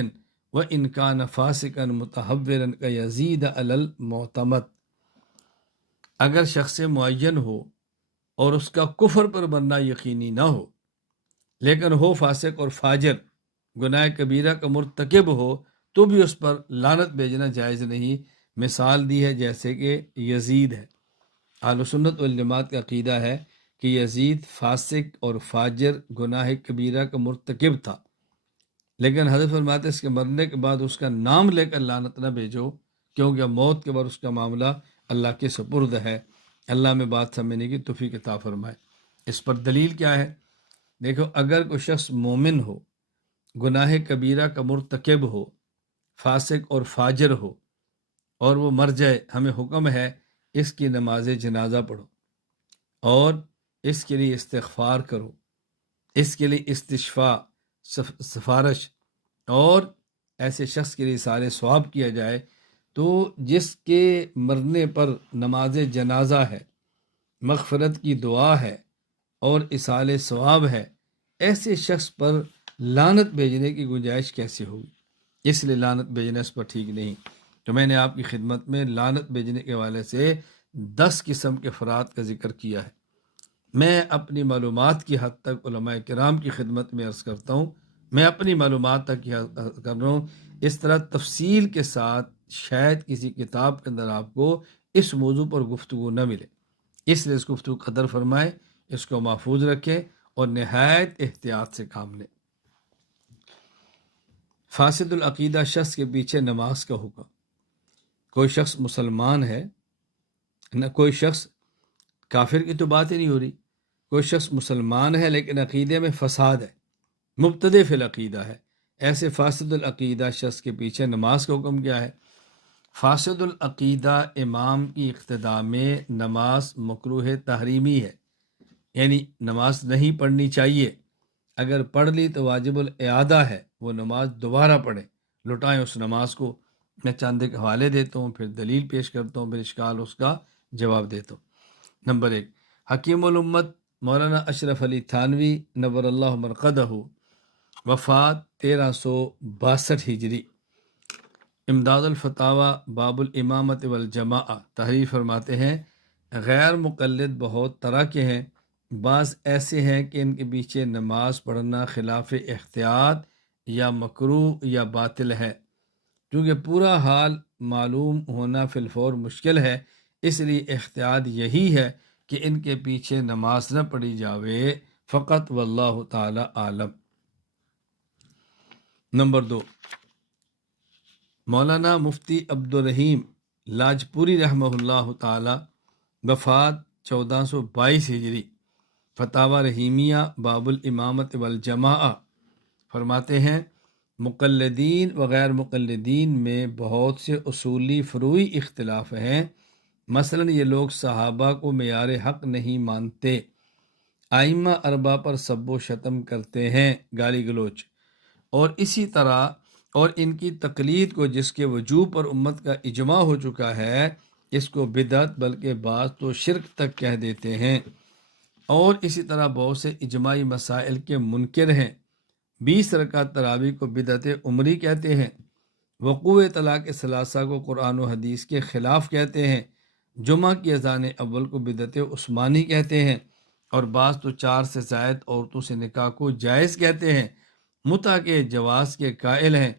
وان کان فاسقا متحورا کیزید علی المعتمد، اگر شخص معین ہو اور اس کا کفر پر مرنا یقینی نہ ہو لیکن ہو فاسق اور فاجر، گناہ کبیرہ کا مرتکب ہو، تو بھی اس پر لعنت بھیجنا جائز نہیں۔ مثال دی ہے جیسے کہ یزید ہے، اہل سنت والجماعت کا عقیدہ ہے کہ یزید فاسق اور فاجر گناہ کبیرہ کا مرتکب تھا، لیکن حضرت فرماتے اس کے مرنے کے بعد اس کا نام لے کر لعنت نہ بھیجو، کیونکہ موت کے بعد اس کا معاملہ اللہ کے سپرد ہے، اللہ میں بات سمجھنے کی توفیق عطا فرمائے۔ اس پر دلیل کیا ہے؟ دیکھو، اگر کوئی شخص مومن ہو، گناہ کبیرہ کا مرتکب ہو، فاسق اور فاجر ہو، اور وہ مر جائے، ہمیں حکم ہے اس کی نماز جنازہ پڑھو اور اس کے لیے استغفار کرو، اس کے لیے استشفاء، سفارش، اور ایسے شخص کے لیے سارے ثواب کیا جائے، تو جس کے مرنے پر نماز جنازہ ہے، مغفرت کی دعا ہے اور اصال ثواب ہے، ایسے شخص پر لعنت بھیجنے کی گنجائش کیسے ہوگی؟ اس لیے لعنت بھیجنا اس پر ٹھیک نہیں۔ تو میں نے آپ کی خدمت میں لعنت بھیجنے کے حوالے سے 10 قسم کے افراد کا ذکر کیا ہے۔ میں اپنی معلومات کی حد تک علماء کرام کی خدمت میں عرض کرتا ہوں، میں اپنی معلومات تک یہ عرض کر رہا ہوں۔ اس طرح تفصیل کے ساتھ شاید کسی کتاب کے اندر آپ کو اس موضوع پر گفتگو نہ ملے، اس لیے اس گفتگو قدر فرمائے، اس کو محفوظ رکھیں اور نہایت احتیاط سے کام لیں۔ فاسد العقیدہ شخص کے پیچھے نماز کا حکم۔ کوئی شخص مسلمان ہے، نہ کوئی شخص کافر کی تو بات ہی نہیں ہو رہی، کوئی شخص مسلمان ہے لیکن عقیدے میں فساد ہے، مبتدع فی العقیدہ ہے، ایسے فاسد العقیدہ شخص کے پیچھے نماز کا حکم کیا ہے؟ فاسد العقیدہ امام کی اقتداء میں نماز مکروہ تحریمی ہے، یعنی نماز نہیں پڑھنی چاہیے، اگر پڑھ لی تو واجب الاعادہ ہے، وہ نماز دوبارہ پڑھیں، لٹائیں اس نماز کو۔ میں چاند کے حوالے دیتا ہوں، پھر دلیل پیش کرتا ہوں، پھر اشکال اس کا جواب دیتا ہوں۔ نمبر 1، حکیم الامت مولانا اشرف علی تھانوی نور اللہ مرقدہ، وفات 1362 ہجری۔ امداد الفتاوی باب الامامت والجماعہ تحریر فرماتے ہیں، غیر مقلد بہت طرح کے ہیں، بعض ایسے ہیں کہ ان کے پیچھے نماز پڑھنا خلاف احتیاط یا مکروہ یا باطل ہے، کیونکہ پورا حال معلوم ہونا فی الفور مشکل ہے، اس لیے احتیاط یہی ہے کہ ان کے پیچھے نماز نہ پڑھی جاوے فقط، واللہ تعالی عالم۔ نمبر 2، مولانا مفتی عبدالرحیم لاجپوری رحمہ اللہ تعالی، وفات 1422 ہجری، فتاوی رحیمیہ باب الامامت والجماعہ فرماتے ہیں، مقلدین و غیر مقلدین میں بہت سے اصولی فروعی اختلاف ہیں، مثلا یہ لوگ صحابہ کو معیار حق نہیں مانتے، ائمہ اربعہ پر سب و شتم کرتے ہیں، گالی گلوچ، اور اسی طرح اور ان کی تقلید کو جس کے وجوب پر امت کا اجماع ہو چکا ہے، اس کو بدعت بلکہ بعض تو شرک تک کہہ دیتے ہیں، اور اسی طرح بہت سے اجماعی مسائل کے منکر ہیں۔ 20 رکعت تراویح کو بدعت عمری کہتے ہیں، وقوع طلاق ثلاثہ کو قرآن و حدیث کے خلاف کہتے ہیں، جمعہ کی اذان اول کو بدعت عثمانی کہتے ہیں، اور بعض تو 4 سے زائد عورتوں سے نکاح کو جائز کہتے ہیں، متع کے جواز کے قائل ہیں۔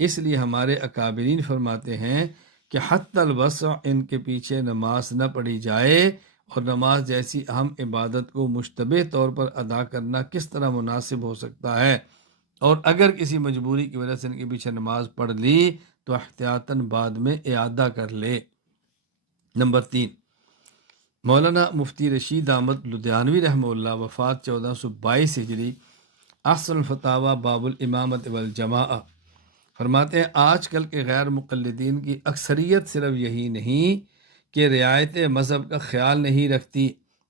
اس لیے ہمارے اکابرین فرماتے ہیں کہ حتی الوسع ان کے پیچھے نماز نہ پڑھی جائے، اور نماز جیسی اہم عبادت کو مشتبہ طور پر ادا کرنا کس طرح مناسب ہو سکتا ہے، اور اگر کسی مجبوری کی وجہ سے ان کے پیچھے نماز پڑھ لی تو احتیاطاً بعد میں اعادہ کر لے۔ نمبر 3، مولانا مفتی رشید احمد لدھیانوی رحمہ اللہ، وفات 1422 ہجری، احسن الفتاوی باب الامامت والجماعہ فرماتے ہیں، آج کل کے غیر مقلدین کی اکثریت صرف یہی نہیں کہ رعایت مذہب کا خیال نہیں رکھتی،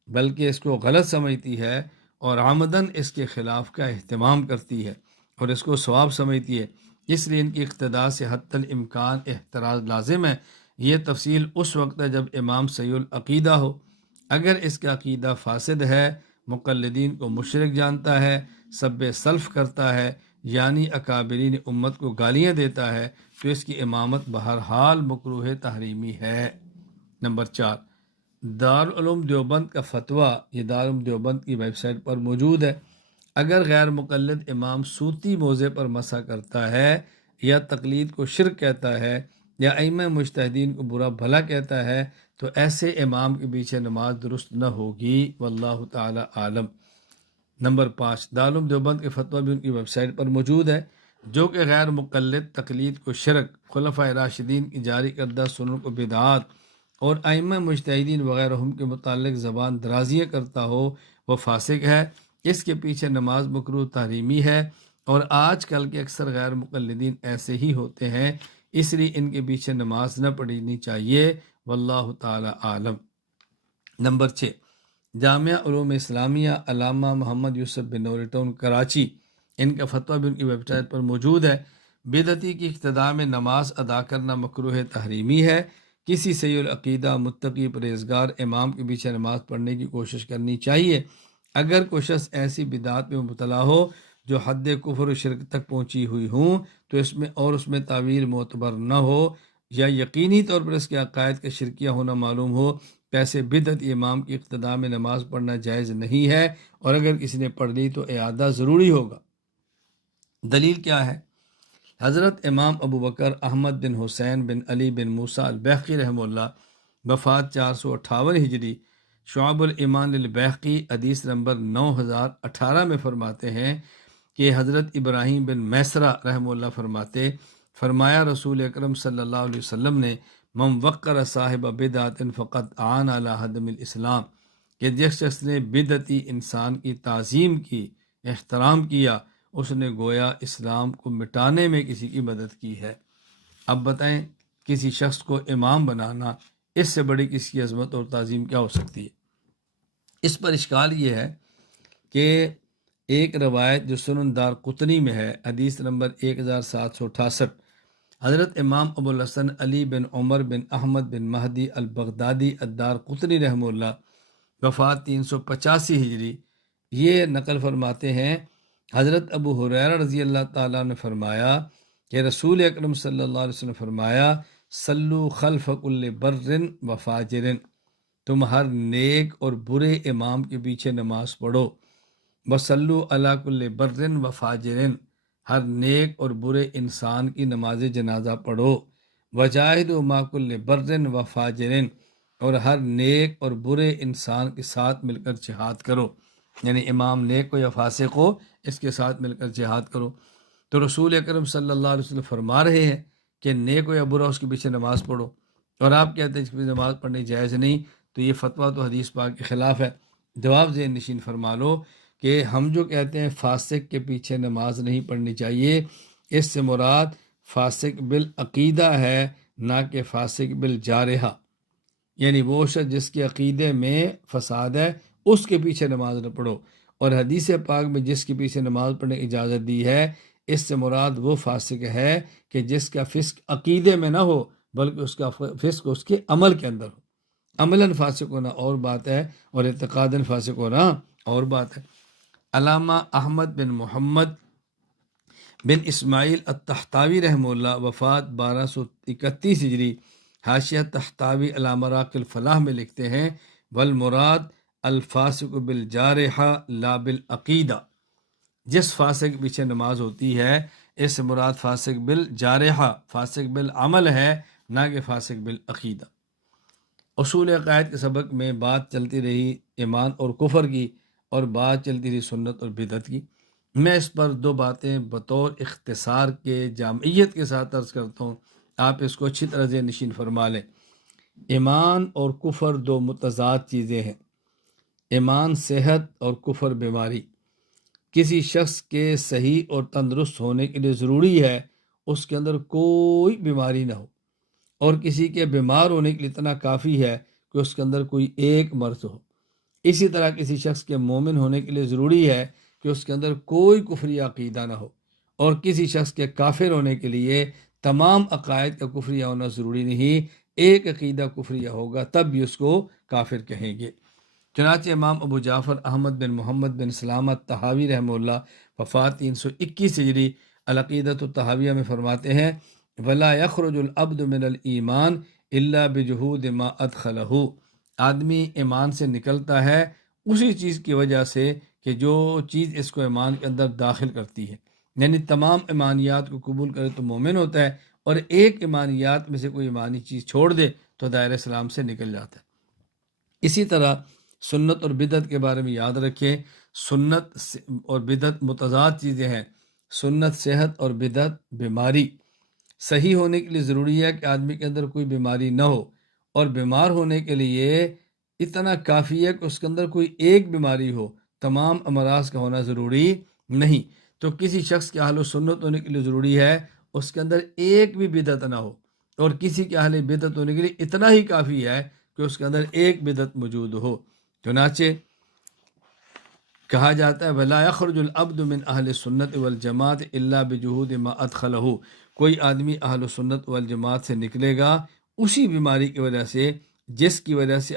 بلکہ اس کو غلط سمجھتی ہے اور عمداً اس کے خلاف کا اہتمام کرتی ہے اور اس کو ثواب سمجھتی ہے، اس لیے ان کی اقتداء سے حتی الامکان احتراز لازم ہے۔ یہ تفصیل اس وقت ہے جب امام صحیح العقیدہ ہو، اگر اس کا عقیدہ فاسد ہے، مقلدین کو مشرک جانتا ہے، سب سلف کرتا ہے، یعنی اکابرین امت کو گالیاں دیتا ہے، تو اس کی امامت بہرحال مکروہ تحریمی ہے۔ نمبر 4، دارالعلوم دیوبند کا فتویٰ، یہ دارالعلوم دیوبند کی ویب سائٹ پر موجود ہے، اگر غیر مقلد امام صوتی موضع پر مسح کرتا ہے یا تقلید کو شرک کہتا ہے یا ائمہ مجتہدین کو برا بھلا کہتا ہے تو ایسے امام کے پیچھے نماز درست نہ ہوگی، واللہ تعالی عالم۔ نمبر 5، دارالعلوم دیوبند کے فتویٰ بھی ان کی ویب سائٹ پر موجود ہے، جو کہ غیر مقلد تقلید کو شرک، خلفائے راشدین کی جاری کردہ سنن کو بدعات اور ائمہ مجتہدین وغیرہ کے متعلق زبان درازیاں کرتا ہو، وہ فاسق ہے، اس کے پیچھے نماز مکروہ تحریمی ہے، اور آج کل کے اکثر غیر مقلدین ایسے ہی ہوتے ہیں، اس لیے ان کے پیچھے نماز نہ پڑھنی چاہیے، واللہ تعالی عالم۔ نمبر 6، جامعہ علوم اسلامیہ علامہ محمد یوسف بن نوری ٹاؤن کراچی، ان کا فتویٰ بھی ان کی ویب سائٹ پر موجود ہے، بدعتی کی اقتداء میں نماز ادا کرنا مکروہ تحریمی ہے، کسی صحیح العقیدہ متقی پرہیزگار امام کے پیچھے نماز پڑھنے کی کوشش کرنی چاہیے، اگر کوئی شخص ایسی بدعات میں مبتلا ہو جو حد کفر و شرک تک پہنچی ہوئی ہوں تو اس میں تعویل معتبر نہ ہو، یا یقینی طور پر اس کے عقائد کا شرکیہ ہونا معلوم ہو، ایسے بدعت امام کی اقتداء میں نماز پڑھنا جائز نہیں ہے، اور اگر کسی نے پڑھ لی تو اعادہ ضروری ہوگا۔ دلیل کیا ہے؟ حضرت امام ابو بکر احمد بن حسین بن علی بن موسیٰ البیہقی رحمہ اللہ، وفات 458 ہجری، شعب الایمان للبیہقی حدیث نمبر 9018 میں فرماتے ہیں کہ حضرت ابراہیم بن میسرہ رحمہ اللہ فرمایا رسول اکرم صلی اللہ علیہ وسلم نے من وقر صاحب بدعت فقط عان علی حدم الاسلام، کہ جس شخص نے بدعتی انسان کی تعظیم کی، احترام کیا، اس نے گویا اسلام کو مٹانے میں کسی کی مدد کی ہے۔ اب بتائیں کسی شخص کو امام بنانا، اس سے بڑی کسی کی عظمت اور تعظیم کیا ہو سکتی ہے؟ اس پر اشکال یہ ہے کہ ایک روایت جو سنن دار قطنی میں ہے، حدیث نمبر 1768، حضرت امام ابو الحسن علی بن عمر بن احمد بن مہدی البغدادی الدار قطنی رحمہ اللہ، وفات 385 ہجری، یہ نقل فرماتے ہیں حضرت ابو ہریرہ رضی اللہ تعالیٰ نے فرمایا کہ رسول اکرم صلی اللہ علیہ وسلم فرمایا صلو خلف کل بر و فاجر، تم ہر نیک اور برے امام کے پیچھے نماز پڑھو، وصلو علی کل بر و فاجر، ہر نیک اور برے انسان کی نماز جنازہ پڑھو، وجاہدوا مع کل بر و فاجر، اور ہر نیک اور برے انسان کے ساتھ مل کر جہاد کرو، یعنی امام نیک ہو یا فاسق ہو، اس کے ساتھ مل کر جہاد کرو۔ تو رسول اکرم صلی اللہ علیہ وسلم فرما رہے ہیں کہ نیک ہو یا برا اس کے پیچھے نماز پڑھو، اور آپ کہتے ہیں اس کے پیچھے نماز پڑھنی جائز نہیں، تو یہ فتویٰ تو حدیث پاک کے خلاف ہے۔ جواب ذہن نشین فرما لو کہ ہم جو کہتے ہیں فاسق کے پیچھے نماز نہیں پڑھنی چاہیے، اس سے مراد فاسق بالعقیدہ ہے، نہ کہ فاسق بالجارحہ، یعنی وہ شخص جس کے عقیدے میں فساد ہے اس کے پیچھے نماز نہ پڑھو، اور حدیث پاک میں جس کے پیچھے نماز پڑھنے کی اجازت دی ہے، اس سے مراد وہ فاسق ہے کہ جس کا فسق عقیدے میں نہ ہو بلکہ اس کا فسق اس کے عمل کے اندر ہو۔ عملاً فاسق ہونا اور بات ہے، اور اعتقاداً فاسق ہونا اور بات ہے۔ علامہ احمد بن محمد بن اسماعیل الطحطاوی رحمہ اللہ، وفات 1231 ہجری، حاشیہ طحطاوی علی مراقی الفلاح میں لکھتے ہیں والمراد الفاسق بالجارحہ لا بالعقیدہ، جس فاسق کے پیچھے نماز ہوتی ہے اس سے مراد فاسق بالجارحہ، فاسق بالعمل ہے، نہ کہ فاسق بالعقیدہ۔ اصول عقائد کے سبق میں بات چلتی رہی ایمان اور کفر کی، اور بات چلتی رہی سنت اور بدعت کی۔ میں اس پر دو باتیں بطور اختصار کے جامعیت کے ساتھ عرض کرتا ہوں، آپ اس کو اچھی طرح ذہن نشین فرما لیں۔ ایمان اور کفر دو متضاد چیزیں ہیں۔ ایمان صحت اور کفر بیماری۔ کسی شخص کے صحیح اور تندرست ہونے کے لیے ضروری ہے اس کے اندر کوئی بیماری نہ ہو، اور کسی کے بیمار ہونے کے لیے اتنا کافی ہے کہ اس کے اندر کوئی ایک مرض ہو۔ اسی طرح کسی شخص کے مومن ہونے کے لیے ضروری ہے کہ اس کے اندر کوئی کفری عقیدہ نہ ہو، اور کسی شخص کے کافر ہونے کے لیے تمام عقائد کا کفریہ ہونا ضروری نہیں، ایک عقیدہ کفریہ ہوگا تب بھی اس کو کافر کہیں گے۔ چنانچہ امام ابو جعفر احمد بن محمد بن سلامت طحاوی رحمہ اللہ، وفات 321 ہجری، العقیدۃ الطحاویہ میں فرماتے ہیں ولا یخرج العبد من الایمان الا بجحود ما ادخلہ، آدمی ایمان سے نکلتا ہے اسی چیز کی وجہ سے کہ جو چیز اس کو ایمان کے اندر داخل کرتی ہے، یعنی تمام ایمانیات کو قبول کرے تو مومن ہوتا ہے، اور ایک ایمانیات میں سے کوئی ایمانی چیز چھوڑ دے تو دائرہ اسلام سے نکل جاتا ہے۔ اسی طرح سنت اور بدعت کے بارے میں یاد رکھیں، سنت اور بدعت متضاد چیزیں ہیں۔ سنت صحت اور بدعت بیماری۔ صحیح ہونے کے لیے ضروری ہے کہ آدمی کے اندر کوئی بیماری نہ ہو، اور بیمار ہونے کے لیے اتنا کافی ہے کہ اس کے اندر کوئی ایک بیماری ہو، تمام امراض کا ہونا ضروری نہیں۔ تو کسی شخص کے اہل و سنت ہونے کے لیے ضروری ہے اس کے اندر ایک بھی بدعت نہ ہو، اور کسی کے اہل بدعت ہونے کے لیے اتنا ہی کافی ہے کہ اس کے اندر ایک بدعت موجود ہو۔ چنانچہ کہا جاتا ہے وَلَا يَخْرُجُ الْعَبْدُ مِنْ أَهْلِ السُّنَّةِ وَالْجَمَاعَةِ إِلَّا بِجُحُودِ مَا أَدْخَلَهُ، کوئی آدمی اہل و سنت والجماعت سے نکلے گا اسی بیماری کی وجہ سے جس کی وجہ سے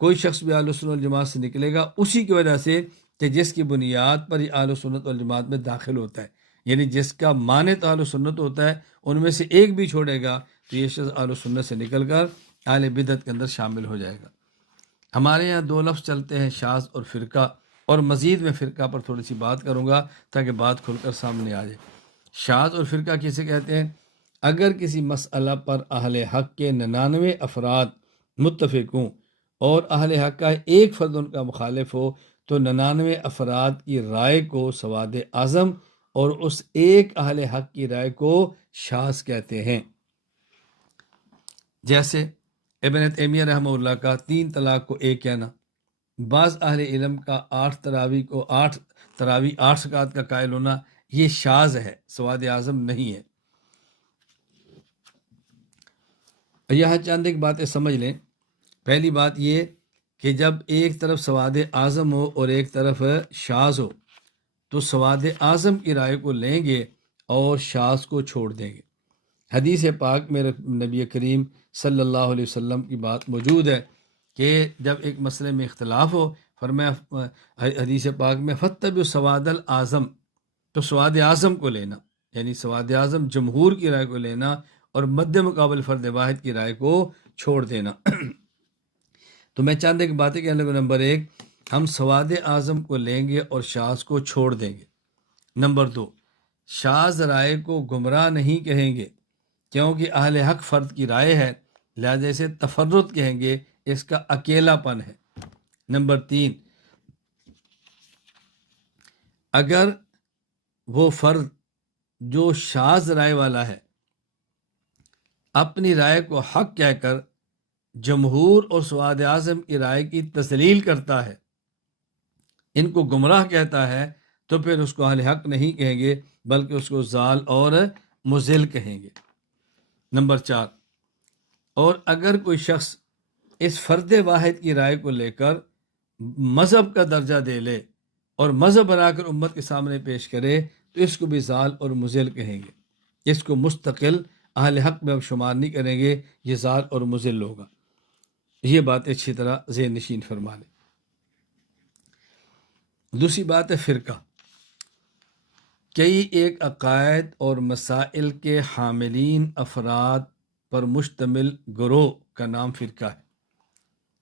کوئی شخص بھی اہل و سنت والجماعت سے نکلے گا اسی کی وجہ سے کہ جس کی بنیاد پر ہی اہل و سنت والجماعت میں داخل ہوتا ہے، یعنی جس کا معنی تو اہل سنت ہوتا ہے، ان میں سے ایک بھی چھوڑے گا تو یہ شخص اہل سنت سے نکل کر اہل بدعت کے اندر شامل ہو جائے گا۔ ہمارے یہاں دو لفظ چلتے ہیں، شاذ اور فرقہ، اور مزید میں فرقہ پر تھوڑی سی بات کروں گا تاکہ بات کھل کر سامنے آ جائے۔ شاذ اور فرقہ کسے کہتے ہیں؟ اگر کسی مسئلہ پر اہل حق کے 99 افراد متفق ہوں اور اہل حق کا ایک فرد ان کا مخالف ہو تو 99 افراد کی رائے کو سواد اعظم اور اس ایک اہل حق کی رائے کو شاذ کہتے ہیں۔ جیسے ابن تیمیہ رحمہ اللہ کا 3 طلاق کو ایک کہنا، بعض اہل علم کا 8 تراوی 8 رکعت کا قائل ہونا، یہ شاذ ہے، سواد اعظم نہیں ہے۔ یہاں چند ایک باتیں سمجھ لیں۔ پہلی بات یہ کہ جب ایک طرف سواد اعظم ہو اور ایک طرف شاذ ہو تو سواد اعظم کی رائے کو لیں گے اور شاذ کو چھوڑ دیں گے۔ حدیث پاک میں نبی کریم صلی اللہ علیہ وسلم کی بات موجود ہے کہ جب ایک مسئلے میں اختلاف ہو، فرمایا حدیث پاک میں فَاتَّبِعُوا سواد الاعظم، تو سواد اعظم کو لینا، یعنی سواد اعظم جمہور کی رائے کو لینا اور مد مقابل فرد واحد کی رائے کو چھوڑ دینا۔ تو میں چند ایک باتیں کہنے لگوں۔ نمبر 1، ہم سواد اعظم کو لیں گے اور شاذ کو چھوڑ دیں گے۔ نمبر 2، شاذ رائے کو گمراہ نہیں کہیں گے کیونکہ اہل حق فرد کی رائے ہے، لہذا اسے تفرد کہیں گے، اس کا اکیلا پن ہے۔ نمبر 3، اگر وہ فرد جو شاذ رائے والا ہے اپنی رائے کو حق کہہ کر جمہور اور سواد اعظم کی رائے کی تسلیل کرتا ہے، ان کو گمراہ کہتا ہے، تو پھر اس کو اہل حق نہیں کہیں گے بلکہ اس کو ضال اور مضل کہیں گے۔ نمبر 4، اور اگر کوئی شخص اس فرد واحد کی رائے کو لے کر مذہب کا درجہ دے لے اور مذہب بنا کر امت کے سامنے پیش کرے تو اس کو بھی ضال اور مضل کہیں گے، اس کو مستقل اہل حق میں اب شمار نہیں کریں گے، یہ ضال اور مضل ہوگا۔ یہ بات اچھی طرح ذہن نشین فرما لیں۔ دوسری بات ہے فرقہ۔ کئی ایک عقائد اور مسائل کے حاملین افراد پر مشتمل گروہ کا نام فرقہ ہے۔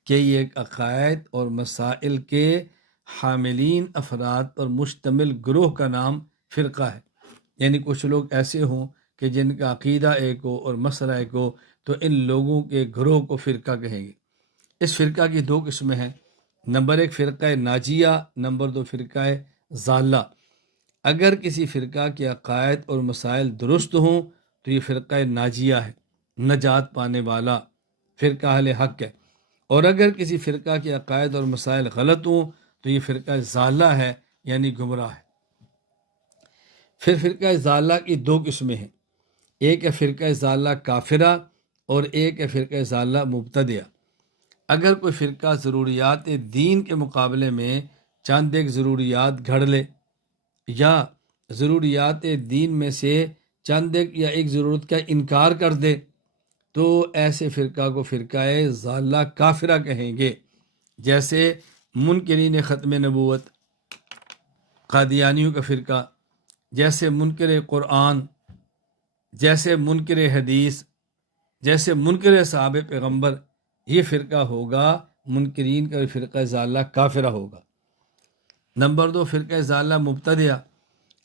کئی ایک عقائد اور مسائل کے حاملین افراد پر مشتمل گروہ کا نام فرقہ ہے، یعنی کچھ لوگ ایسے ہوں کہ جن کا عقیدہ ایک ہو اور مسئلہ ایک ہو تو ان لوگوں کے گروہ کو فرقہ کہیں گے۔ اس فرقہ کی 2 قسمیں ہیں۔ نمبر 1 فرقہ ناجیہ، نمبر 2 فرقہ ضالہ۔ اگر کسی فرقہ کے عقائد اور مسائل درست ہوں تو یہ فرقہ ناجیہ ہے، نجات پانے والا فرقہ اہل حق ہے، اور اگر کسی فرقہ کے عقائد اور مسائل غلط ہوں تو یہ فرقہ ضالہ ہے، یعنی گمراہ ہے۔ پھر فرقہ ضالہ کی 2 قسمیں ہیں، ایک ہے فرقہ ضالہ کافرہ اور ایک ہے فرقہ ضالہ مبتدعہ۔ اگر کوئی فرقہ ضروریات دین کے مقابلے میں چند ایک ضروریات گھڑ لے یا ضروریات دین میں سے چند ایک یا ایک ضرورت کا انکار کر دے تو ایسے فرقہ کو فرقہ ضالہ کافرہ کہیں گے، جیسے منکرین ختم نبوت، قادیانیوں کا فرقہ، جیسے منکر قرآن، جیسے منکر حدیث، جیسے منکر صحاب پیغمبر، یہ فرقہ ہوگا منکرین کا فرقہ ضالہ کافرہ ہوگا۔ نمبر 2 فرقہ ضالہ مبتدعہ۔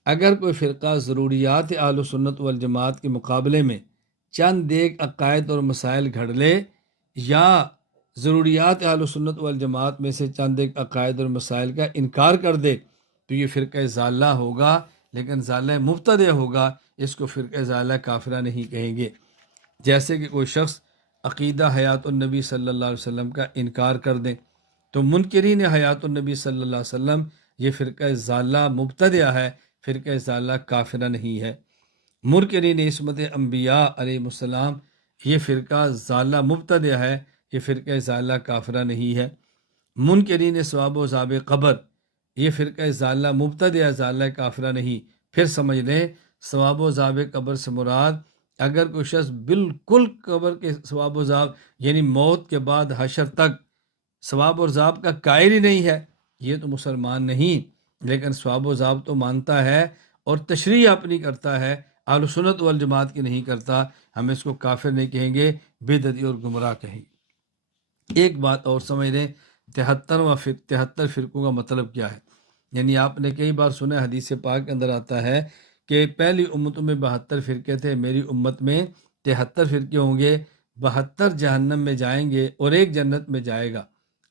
اگر کوئی فرقہ ضروریات اہل سنت والجماعت کے مقابلے میں چند ایک عقائد اور مسائل گھڑ لے یا ضروریات اہل سنت والجماعت میں سے چند ایک عقائد اور مسائل کا انکار کر دے تو یہ فرقہ ضالہ ہوگا، لیکن ضالہ مبتدع ہوگا، اس کو فرقہ ضالہ کافرہ نہیں کہیں گے۔ جیسے کہ کوئی شخص عقیدہ حیات النبی صلی اللہ علیہ وسلم کا انکار کر دیں تو منکرین حیات النبی صلی اللہ علیہ وسلم یہ فرقہ ضالہ مبتدعہ ہے، فرقہ ضالہ کافرہ نہیں ہے۔ منکرین عصمت انبیاء علیہ السلام یہ فرقہ ضالہ مبتدعہ ہے، یہ فرقہ ضالہ کافرہ نہیں ہے۔ منکرین ثواب و عذاب قبر یہ فرقہ ضالہ مبتدعہ، ضالہ کافرہ نہیں۔ پھر سمجھ لیں ثواب و عذاب قبر سے مراد اگر کوئی شخص بالکل قبر کے ثواب و عذاب یعنی موت کے بعد حشر تک ثواب و عذاب کا قائل ہی نہیں ہے، یہ تو مسلمان نہیں، لیکن ثواب و عذاب تو مانتا ہے اور تشریح اپنی کرتا ہے، اہل سنت والجماعت کی نہیں کرتا، ہم اس کو کافر نہیں کہیں گے، بدعتی اور گمراہ کہیں گے۔ ایک بات اور سمجھ لیں، 73 فرقوں کا مطلب کیا ہے؟ یعنی آپ نے کئی بار سنا، حدیث پاک کے اندر آتا ہے کہ پہلی امتوں میں 72 فرقے تھے، میری امت میں 73 فرقے ہوں گے، 72 جہنم میں جائیں گے اور ایک جنت میں جائے گا۔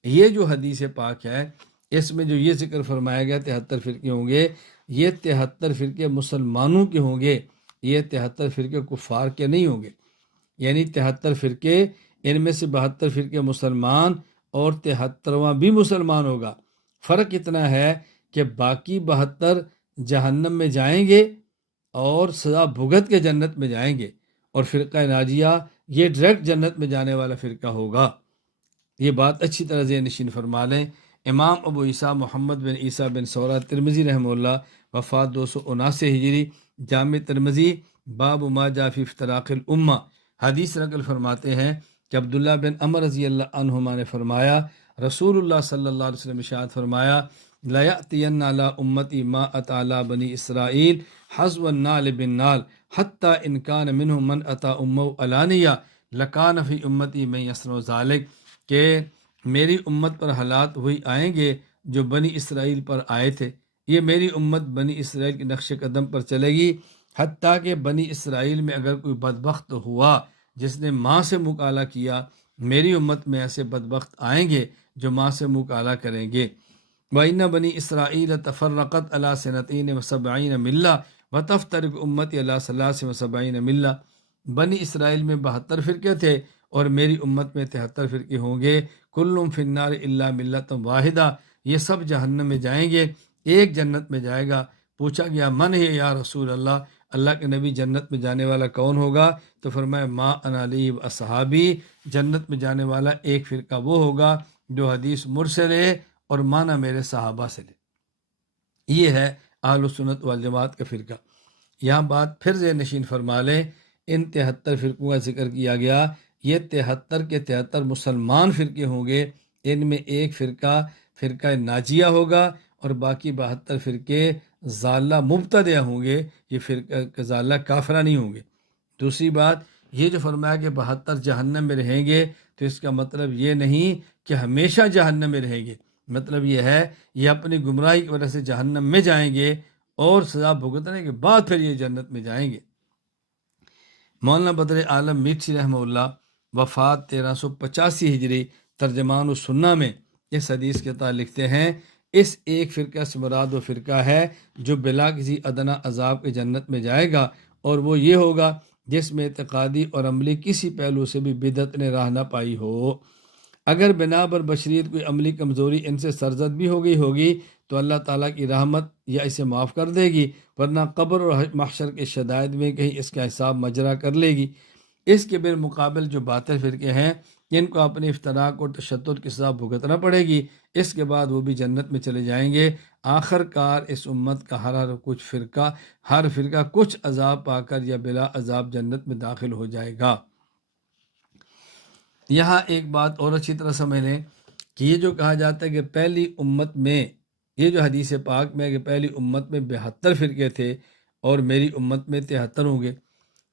یہ جو حدیث پاک ہے، اس میں جو یہ ذکر فرمایا گیا 73 فرقے ہوں گے، یہ 73 فرقے مسلمانوں کے ہوں گے، یہ 73 فرقے کفار کے نہیں ہوں گے۔ یعنی 73 فرقے، ان میں سے 72 فرقے مسلمان اور 73واں بھی مسلمان ہوگا۔ فرق اتنا ہے کہ باقی 72 جہنم میں جائیں گے اور سزا بھگت کے جنت میں جائیں گے، اور فرقہ ناجیہ یہ ڈائریکٹ جنت میں جانے والا فرقہ ہوگا۔ یہ بات اچھی طرح ذہن نشین فرما لیں۔ امام ابو عیسیٰ محمد بن عیسیٰ بن سورہ ترمذی رحمہ اللہ، وفات 279 ہجری، جامع ترمذی، باب ما جاء فی افتراق الامہ، حدیث نقل فرماتے ہیں کہ عبداللہ بن عمر رضی اللہ عنہما نے فرمایا، رسول اللہ صلی اللہ علیہ وسلم ارشاد فرمایا، لَيَأْتِيَنَّ عَلَىٰ أُمَّتِي مَا أَتَىٰ عَلَىٰ بَنِي إِسْرَائِيلَ حَظْوَ النَّالِ بِالنَّالِ حَتَّىٰ إِنْ كَانَ مِنْهُمْ مَنْ أَتَىٰ أُمَّهُ عَلَانِيَةً لَكَانَ فِي أُمَّتِي مَن يَصْنَعُ ذَٰلِكَ، کہ میری امت پر حالات وہی آئیں گے جو بنی اسرائیل پر آئے تھے، یہ میری امت بنی اسرائیل کے نقش قدم پر چلے گی، حتیٰ کہ بنی اسرائیل میں اگر کوئی بدبخت ہوا جس نے ماں سے مکالہ کیا، میری امت میں ایسے بدبخت آئیں گے جو ماں سے مکالہ کریں گے۔ وَإِنَّ بَنِي إِسْرَائِيلَ تَفَرَّقَتْ عَلَىٰ سِنَتَيْنِ وَسَبْعِينَ مِلَّةً وَتَفْتَرِقُ أُمَّتِي عَلَىٰ 73 مِلَّةً، بنی اسرائیل میں 72 فرقے تھے اور میری امت میں 73 فرقے ہوں گے، کلٌ فی النار الا ملۃ واحدہ، یہ سب جہنم میں جائیں گے، ایک جنت میں جائے گا۔ پوچھا گیا من ہے یا رسول اللہ، اللہ کے نبی جنت میں جانے والا کون ہوگا؟ تو فرمایا ما انا علیہ و اصحابی، جنت میں جانے والا ایک فرقہ وہ ہوگا جو حدیث مرسل ہے اور معنی میرے صحابہ سے لے۔ یہ ہے اہل سنت والجماعت کا فرقہ۔ یہاں بات پھر ذہن نشین فرما لیں، ان 73 فرقوں کا ذکر کیا گیا، یہ 73 کے 73 مسلمان فرقے ہوں گے، ان میں ایک فرقہ ناجیہ ہوگا اور باقی 72 فرقے ضالہ مبتدع ہوں گے، یہ فرقہ ضالہ کافرہ نہیں ہوں گے۔ دوسری بات یہ جو فرمایا کہ 72 جہنم میں رہیں گے، تو اس کا مطلب یہ نہیں کہ ہمیشہ جہنم میں رہیں گے، مطلب یہ ہے یہ اپنی گمراہی کی وجہ سے جہنم میں جائیں گے اور سزا بھگتنے کے بعد پھر یہ جنت میں جائیں گے۔ مولانا بدر عالم میٹھی رحمہ اللہ، وفات 1385 ہجری، ترجمان السنہ میں اس حدیث کے تعلق لکھتے ہیں، اس ایک فرقہ سے مراد وہ فرقہ ہے جو بلا کسی ادنا عذاب کے جنت میں جائے گا، اور وہ یہ ہوگا جس میں اعتقادی اور عملی کسی پہلو سے بھی بدعت نے راہ نہ پائی ہو۔ اگر بنا بر بشریت کوئی عملی کمزوری ان سے سرزد بھی ہوگی تو اللہ تعالیٰ کی رحمت یا اسے معاف کر دے گی، ورنہ قبر اور محشر کے شدائد میں کہیں اس کا حساب مجرا کر لے گی۔ اس کے بالمقابل جو باطل فرقے ہیں، ان کو اپنے افتراق اور تشدد کے سزا بھگتنا پڑے گی، اس کے بعد وہ بھی جنت میں چلے جائیں گے۔ آخر کار اس امت کا ہر فرقہ کچھ عذاب پا کر یا بلا عذاب جنت میں داخل ہو جائے گا۔ یہاں ایک بات اور اچھی طرح سمجھ لیں کہ یہ جو کہا جاتا ہے کہ پہلی امت میں، یہ جو حدیث پاک میں کہ پہلی امت میں 72 فرقے تھے اور میری امت میں 73 ہوں گے،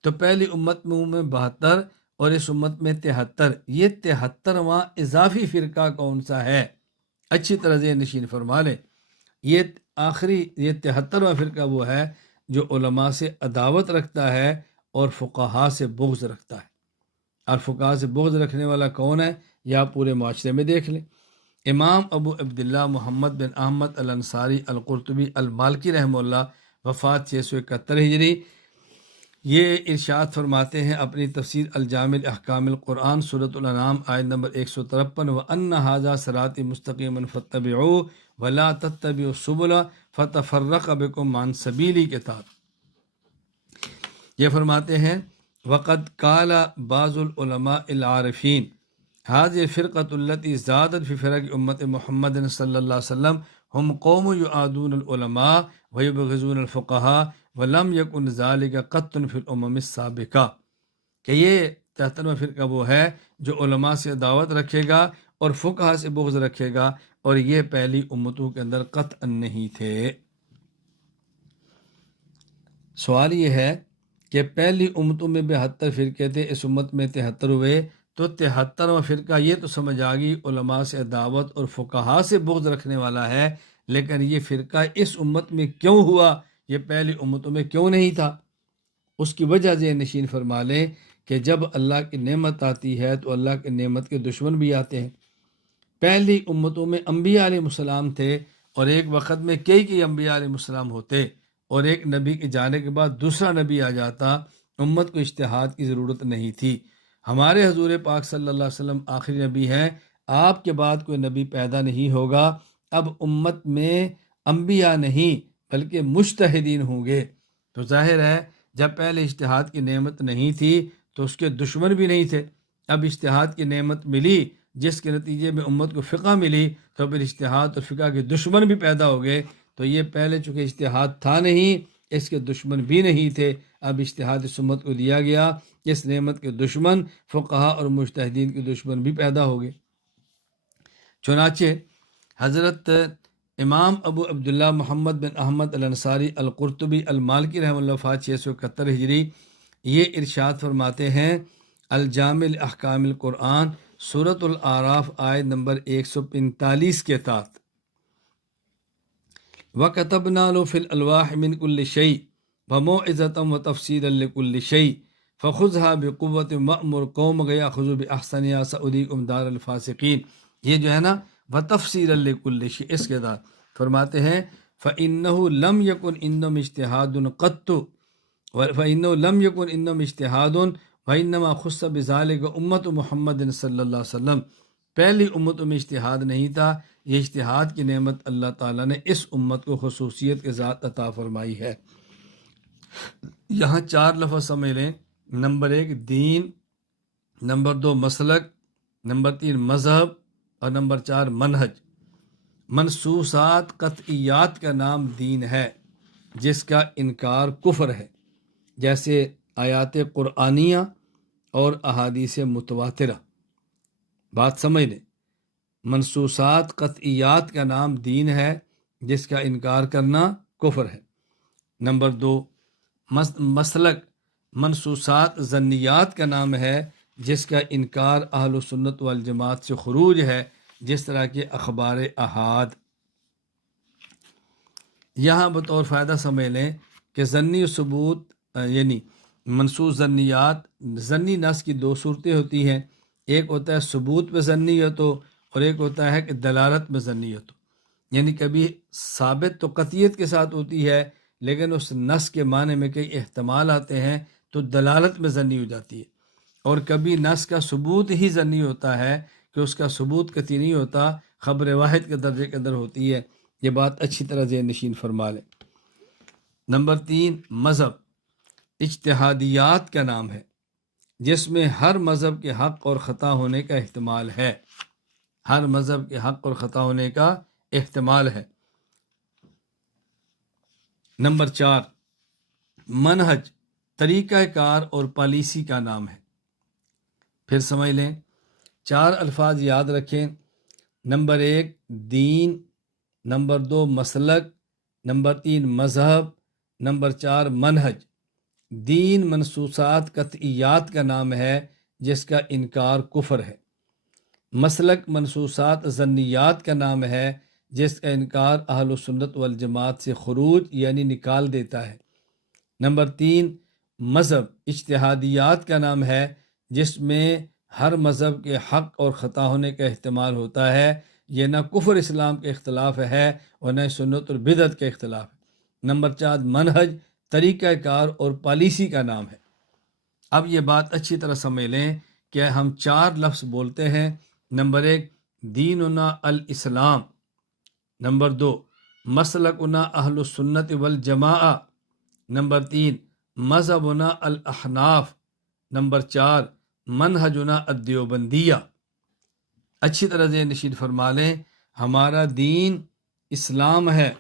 تو پہلی امت میں 72 اور اس امت میں 73، یہ 73واں اضافی فرقہ کون سا ہے؟ اچھی طرح ذہن نشین فرما لیں، یہ 73واں فرقہ وہ ہے جو علماء سے عداوت رکھتا ہے اور فقہاء سے بغض رکھتا ہے۔ اور فقہاء سے بغض رکھنے والا کون ہے؟ یا پورے معاشرے میں دیکھ لیں۔ امام ابو عبداللہ محمد بن احمد الانصاری القرطبی المالکی رحمہ اللہ، وفات 671 ہجری، یہ ارشاد فرماتے ہیں اپنی تفسیر الجامع احکام القرآن سورۃ الانعام آیت نمبر 153، وَأَنَّ هَٰذَا صِرَاطِي مُسْتَقِيمًا فَاتَّبِعُوهُ وَلَا تَتَّبِعُوا السُّبُلَ فَتَفَرَّقَ بِكُمْ عَن سَبِيلِهِ کے تحت یہ فرماتے ہیں، وَقَدْ قَالَ بَعْضُ الْعُلَمَاءِ الْعَارِفِينَ هَٰذِهِ الْفِرْقَةُ الَّتِي زَادَتْ فِي فِرَقِ أُمَّةِ مُحَمَّدٍ صلی اللہ علیہ وسلم هُمْ قَوْمٌ يُعَادُونَ الْعُلَمَاءَ وَيُبْغِضُونَ الْفُقَهَاءَ وَلَمْ يَكُنْ ذَلِكَ قَطٌّ فِي الْأُمَمِ السَّابِقَةِ، کہ یہ 73واں فرقہ وہ ہے جو علماء سے دعوت رکھے گا اور فقہاء سے بغض رکھے گا، اور یہ پہلی امتوں کے اندر قطعاً نہیں تھے۔ سوال یہ ہے کہ پہلی امتوں میں 72 فرقے تھے، اس امت میں 73 ہوئے، تو 73واں فرقہ یہ تو سمجھ آ گئی علماء سے عداوت اور فقہا سے بغض رکھنے والا ہے، لیکن یہ فرقہ اس امت میں کیوں ہوا، یہ پہلی امتوں میں کیوں نہیں تھا؟ اس کی وجہ ذہن نشین فرما لیں کہ جب اللہ کی نعمت آتی ہے تو اللہ کی نعمت کے دشمن بھی آتے ہیں۔ پہلی امتوں میں انبیاء علیہ السلام تھے، اور ایک وقت میں کئی انبیاء علیہ السلام ہوتے، اور ایک نبی کے جانے کے بعد دوسرا نبی آ جاتا، امت کو اجتہاد کی ضرورت نہیں تھی۔ ہمارے حضور پاک صلی اللہ علیہ وسلم آخری نبی ہیں، آپ کے بعد کوئی نبی پیدا نہیں ہوگا۔ اب امت میں انبیاء نہیں بلکہ مجتہدین ہوں گے، تو ظاہر ہے جب پہلے اجتہاد کی نعمت نہیں تھی تو اس کے دشمن بھی نہیں تھے۔ اب اجتہاد کی نعمت ملی، جس کے نتیجے میں امت کو فقہ ملی، تو پھر اجتہاد اور فقہ کے دشمن بھی پیدا ہو گئے۔ تو یہ پہلے چونکہ اجتہاد تھا نہیں، اس کے دشمن بھی نہیں تھے، اب اجتہاد اس امت کو دیا گیا، اس نعمت کے دشمن فقہا اور مجتہدین کے دشمن بھی پیدا ہو گئے۔ چنانچہ حضرت امام ابو عبداللہ محمد بن احمد الانصاری القرطبی المالکی رحمہ اللہ وفات 671 ہجری، یہ ارشاد فرماتے ہیں الجامع احکام القرآن سورۃ الاعراف آیت نمبر 145 کے تحت، وَكَتَبْنَا لَهُ فِي الْأَلْوَاحِ مِنْ كُلِّ شَيْءٍ وَمَوْعِظَةً وَتَفْصِيلًا لِكُلِّ شَيْءٍ فَخُذْهَا بِقُوَّةٍ وَأْمُرْ قَوْمَكَ يَأْخُذُوا بِأَحْسَنِهَا سَأُرِيكُمْ دَارَ الْفَاسِقِينَ۔ یہ جو ہے نا وَتَفْصِيلًا لِكُلِّ شَيْءٍ، اس کے بعد فرماتے ہیں فَإِنَّهُ لَمْ يَكُنْ عِنْدَهُمْ اجْتِهَادٌ قَطُّ فَإِنَّهُ لَمْ يَكُنْ عِنْدَهُمْ اجْتِهَادٌ وَإِنَّمَا خُصَّ بِذَلِكَ أُمَّةُ محمد صلی اللہ علیہ وسلم۔ پہلی امتوں میں اجتہاد نہیں تھا، یہ اجتہاد کی نعمت اللہ تعالیٰ نے اس امت کو خصوصیت کے ذات عطا فرمائی ہے۔ یہاں 4 لفظ سمجھ لیں، نمبر 1 دین، نمبر 2 مسلک، نمبر 3 مذہب، اور نمبر 4 منہج۔ منصوصات قطعیات کا نام دین ہے، جس کا انکار کفر ہے، جیسے آیات قرآنیہ اور احادیث متواترہ۔ بات سمجھ لیں، منصوصات قطعیات کا نام دین ہے، جس کا انکار کرنا کفر ہے۔ نمبر 2 مسلک، منصوصات ظنیات کا نام ہے، جس کا انکار اہل سنت والجماعت سے خروج ہے، جس طرح کے اخبار احاد۔ یہاں بطور فائدہ سمجھ لیں کہ ظنی ثبوت یعنی منصوص ظنیات، ظنی نص کی 2 صورتیں ہوتی ہیں، ایک ہوتا ہے ثبوت میں ظنیت ہو، اور ایک ہوتا ہے کہ دلالت میں ظنیت ہو۔ یعنی کبھی ثابت تو قطعیت کے ساتھ ہوتی ہے، لیکن اس نص کے معنی میں کئی احتمال آتے ہیں تو دلالت میں ظنی ہو جاتی ہے، اور کبھی نص کا ثبوت ہی ظنی ہوتا ہے کہ اس کا ثبوت قطعی نہیں ہوتا، خبر واحد کے درجے کے اندر ہوتی ہے۔ یہ بات اچھی طرح ذہن نشین فرما لیں۔ نمبر 3 مذہب، اجتہادیات کا نام ہے، جس میں ہر مذہب کے حق اور خطا ہونے کا احتمال ہے، ہر مذہب کے حق اور خطا ہونے کا احتمال ہے۔ نمبر 4 منہج، طریقہ کار اور پالیسی کا نام ہے۔ پھر سمجھ لیں، 4 الفاظ یاد رکھیں، نمبر 1 دین، نمبر 2 مسلک، نمبر 3 مذہب، نمبر 4 منہج۔ دین منصوصات قطعیات کا نام ہے، جس کا انکار کفر ہے۔ مسلک منصوصات ظنیات کا نام ہے، جس کا انکار اہل سنت والجماعت سے خروج یعنی نکال دیتا ہے۔ نمبر 3 مذہب، اجتہادیات کا نام ہے، جس میں ہر مذہب کے حق اور خطا ہونے کا احتمال ہوتا ہے۔ یہ نہ کفر اسلام کے اختلاف ہے اور نہ سنت اور بدعت کے اختلاف ہے۔ نمبر 4 منہج، طریقہ کار اور پالیسی کا نام ہے۔ اب یہ بات اچھی طرح سمجھ لیں کہ ہم 4 لفظ بولتے ہیں۔ نمبر 1 دیننا الاسلام، نمبر 2 مسلکنا اہل السنت والجماعہ، نمبر 3 مذہبنا الاحناف، نمبر 4 منہجنا الدیوبندیہ۔ اچھی طرح ذہن نشین فرما لیں، ہمارا دین اسلام ہے،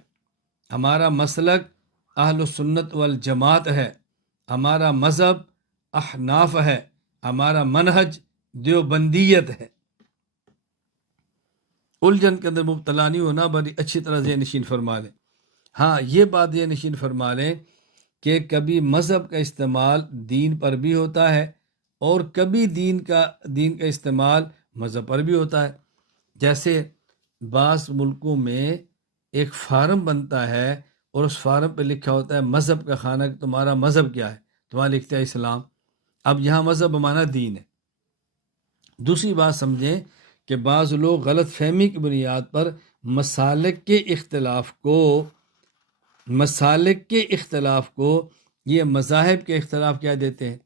ہمارا مسلک اہل السنت والجماعت ہے، ہمارا مذہب احناف ہے، ہمارا منہج دیوبندیت ہے۔ الجھن کے اندر مبتلا نہیں ہونا، بڑی اچھی طرح ذہن نشین فرما لیں۔ ہاں یہ بات ذہن نشین فرما لیں کہ کبھی مذہب کا استعمال دین پر بھی ہوتا ہے اور کبھی دین کا استعمال مذہب پر بھی ہوتا ہے۔ جیسے بعض ملکوں میں ایک فارم بنتا ہے اور اس فارم پہ لکھا ہوتا ہے مذہب کا خانہ کہ تمہارا مذہب کیا ہے، تمہارا لکھتا ہے اسلام۔ اب یہاں مذہب بمانا دین ہے۔ دوسری بات سمجھیں کہ بعض لوگ غلط فہمی کی بنیاد پر مسالک کے اختلاف کو یہ مذاہب کے اختلاف کہہ دیتے ہیں،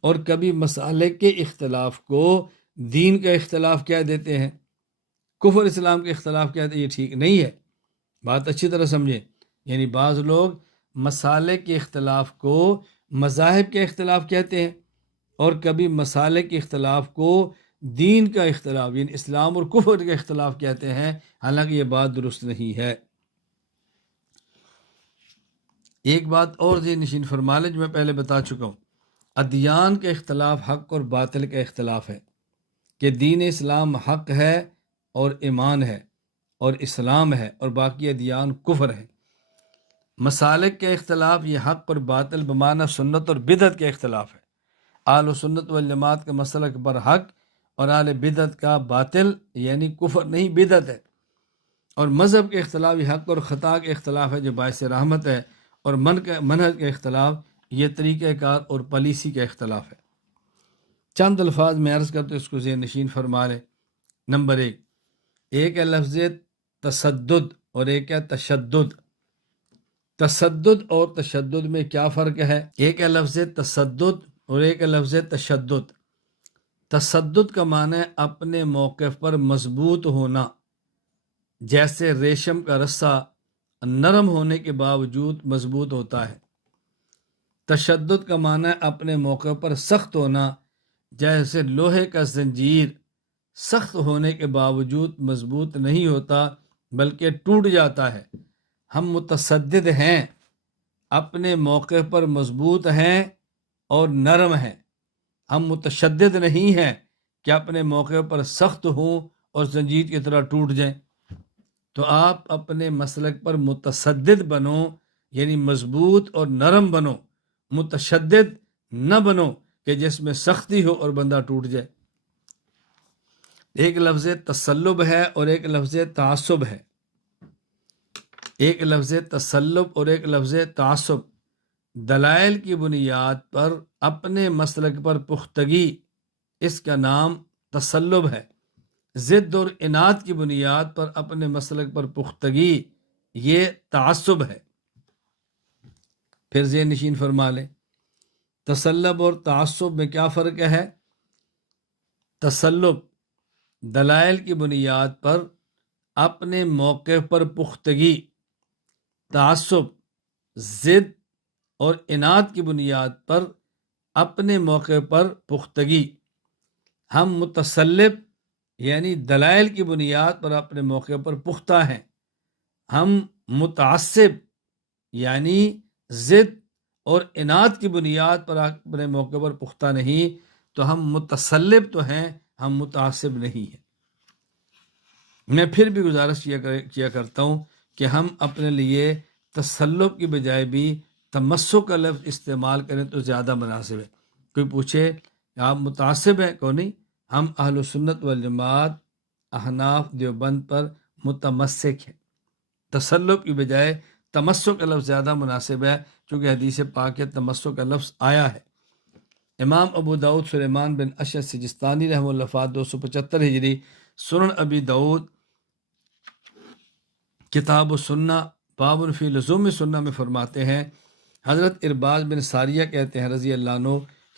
اور کبھی مسالک کے اختلاف کو دین کا اختلاف کہہ دیتے ہیں، کفر اسلام کے اختلاف کہتے ہیں۔ یہ ٹھیک نہیں ہے، بات اچھی طرح سمجھیں۔ یعنی بعض لوگ مسالک کے اختلاف کو مذاہب کے اختلاف کہتے ہیں، اور کبھی مسالک کے اختلاف کو دین کا اختلاف یعنی اسلام اور کفر کا اختلاف کہتے ہیں، حالانکہ یہ بات درست نہیں ہے۔ ایک بات اور ذہن نشین فرما لیں جو میں پہلے بتا چکا ہوں، ادیان کا اختلاف حق اور باطل کا اختلاف ہے، کہ دین اسلام حق ہے اور ایمان ہے اور اسلام ہے اور باقی ادیان کفر ہے۔ مسالک کا اختلاف یہ حق اور باطل بمعنی سنت اور بدعت کا اختلاف ہے۔ اہل سنت والجماعت کا مسلک پر حق اور اہل بدعت کا باطل یعنی کفر نہیں بدعت ہے۔ اور مذہب کے اختلاف یہ حق اور خطا کے اختلاف ہے جو باعث رحمت ہے، اور منہج کا اختلاف یہ طریقہ کار اور پالیسی کا اختلاف ہے۔ چند الفاظ میں عرض کرتے اس کو ذہن نشین فرما لیں۔ نمبر ایک ہے لفظ تصدد اور ایک ہے تشدد۔ تصدد اور تشدد میں کیا فرق ہے؟ ایک ہے لفظ تصدد اور ایک ہے لفظ تشدد۔ تصدد کا معنی ہے اپنے موقف پر مضبوط ہونا، جیسے ریشم کا رسہ نرم ہونے کے باوجود مضبوط ہوتا ہے۔ تشدد کا معنی ہے اپنے موقع پر سخت ہونا، جیسے لوہے کا زنجیر سخت ہونے کے باوجود مضبوط نہیں ہوتا بلکہ ٹوٹ جاتا ہے۔ ہم متصدد ہیں، اپنے موقع پر مضبوط ہیں اور نرم ہیں۔ ہم متشدد نہیں ہیں کہ اپنے موقع پر سخت ہوں اور زنجیر کی طرح ٹوٹ جائیں۔ تو آپ اپنے مسلک پر متصدد بنو، یعنی مضبوط اور نرم بنو، متشدد نہ بنو کہ جس میں سختی ہو اور بندہ ٹوٹ جائے۔ ایک لفظ تسلب ہے اور ایک لفظ تعصب ہے۔ ایک لفظ تسلب اور ایک لفظ تعصب۔ دلائل کی بنیاد پر اپنے مسلک پر پختگی، اس کا نام تسلب ہے۔ ضد اور عناد کی بنیاد پر اپنے مسلک پر پختگی، یہ تعصب ہے۔ پھر ذہن نشین فرما لیں، تسلب اور تعصب میں کیا فرق ہے؟ تسلب دلائل کی بنیاد پر اپنے موقع پر پختگی، تعصب ضد اور عناد کی بنیاد پر اپنے موقع پر پختگی۔ ہم متسلب یعنی دلائل کی بنیاد پر اپنے موقع پر پختہ ہیں۔ ہم متعصب یعنی ضد اور عناد کی بنیاد پر اپنے موقع پر پختہ نہیں، تو ہم متسلب تو ہیں، ہم متعصب نہیں ہیں۔ میں پھر بھی گزارش کیا کرتا ہوں کہ ہم اپنے لیے تسلب کی بجائے بھی تمسک کا لفظ استعمال کریں تو زیادہ مناسب ہے۔ کوئی پوچھے آپ متعصب ہیں، کو نہیں، ہم اہل سنت والجماعت احناف دیوبند پر متمسک ہیں۔ تسلب کی بجائے تمسک کا لفظ زیادہ مناسب ہے، چونکہ حدیث پاک ہے تمسک کا لفظ آیا ہے۔ امام ابو داؤد سلیمان بن اشعث سجستانی رحمہ اللہ وفات 275 ہجری، سنن ابی داؤد کتاب السنہ باب فی لزوم سنہ میں فرماتے ہیں، حضرت ارباز بن ساریہ کہتے ہیں رضی اللہ عنہ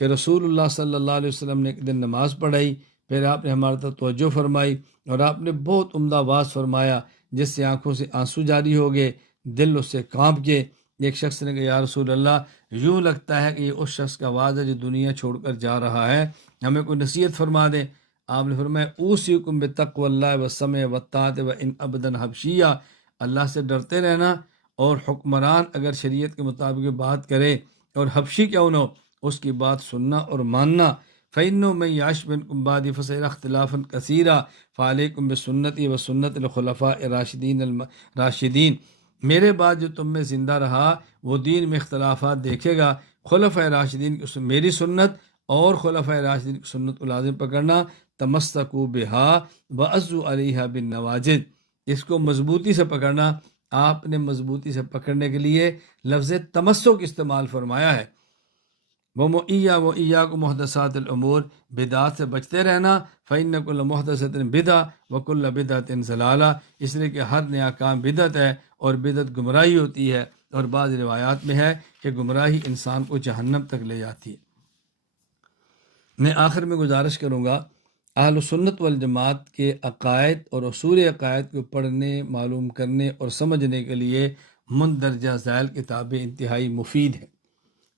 کہ رسول اللہ صلی اللہ علیہ وسلم نے ایک دن نماز پڑھائی، پھر آپ نے ہمارے طرف توجہ فرمائی اور آپ نے بہت عمدہ آواز فرمایا جس سے آنکھوں سے آنسو جاری ہو گئے، دل اس سے کانپ گئے۔ ایک شخص نے کہا یا رسول اللہ، یوں لگتا ہے کہ یہ اس شخص کا آواز ہے جو دنیا چھوڑ کر جا رہا ہے، ہمیں کوئی نصیحت فرما دیں۔ آپ نے فرمایا اوصیکم بتقوی اللہ والسمع والطاعۃ وان ابدا حبشیہ، اللہ سے ڈرتے رہنا، اور حکمران اگر شریعت کے مطابق بات کرے اور حبشی کیوں نہ ہو، اس کی بات سننا اور ماننا۔ فإنه من يعش منكم بعدي فسيرى اختلافا كثيرا فعليكم بسنتي وسنة الخلفاء الراشدين میرے بعد جو تم میں زندہ رہا وہ دین میں اختلافات دیکھے گا، خلفۂ راشدین کی میری سنت اور خلفۂ راشدین کی سنت کو لازم پکڑنا، تمسکوا بہا وعضوا علیہا بالنواجذ، اس کو مضبوطی سے پکڑنا۔ آپ نے مضبوطی سے پکڑنے کے لیے لفظ تمسک استعمال فرمایا ہے۔ وَإِيَّاكُمْ مُحْدَثَاتِ الْأُمُورِ، بدعات سے بچتے رہنا، فَإِنَّ كُلَّ مُحْدَثَةٍ بِدْعَةٌ وَكُلَّ بِدْعَةٍ ضَلَالَةٌ، اس لیے کہ ہر نیا کام بدعت ہے اور بدعت گمراہی ہوتی ہے، اور بعض روایات میں ہے کہ گمراہی انسان کو جہنم تک لے جاتی ہے۔ میں آخر میں گزارش کروں گا، اہل سنت والجماعت کے عقائد اور اصول عقائد کو پڑھنے، معلوم کرنے اور سمجھنے کے لیے مندرجہ ذیل کتابیں انتہائی مفید ہیں۔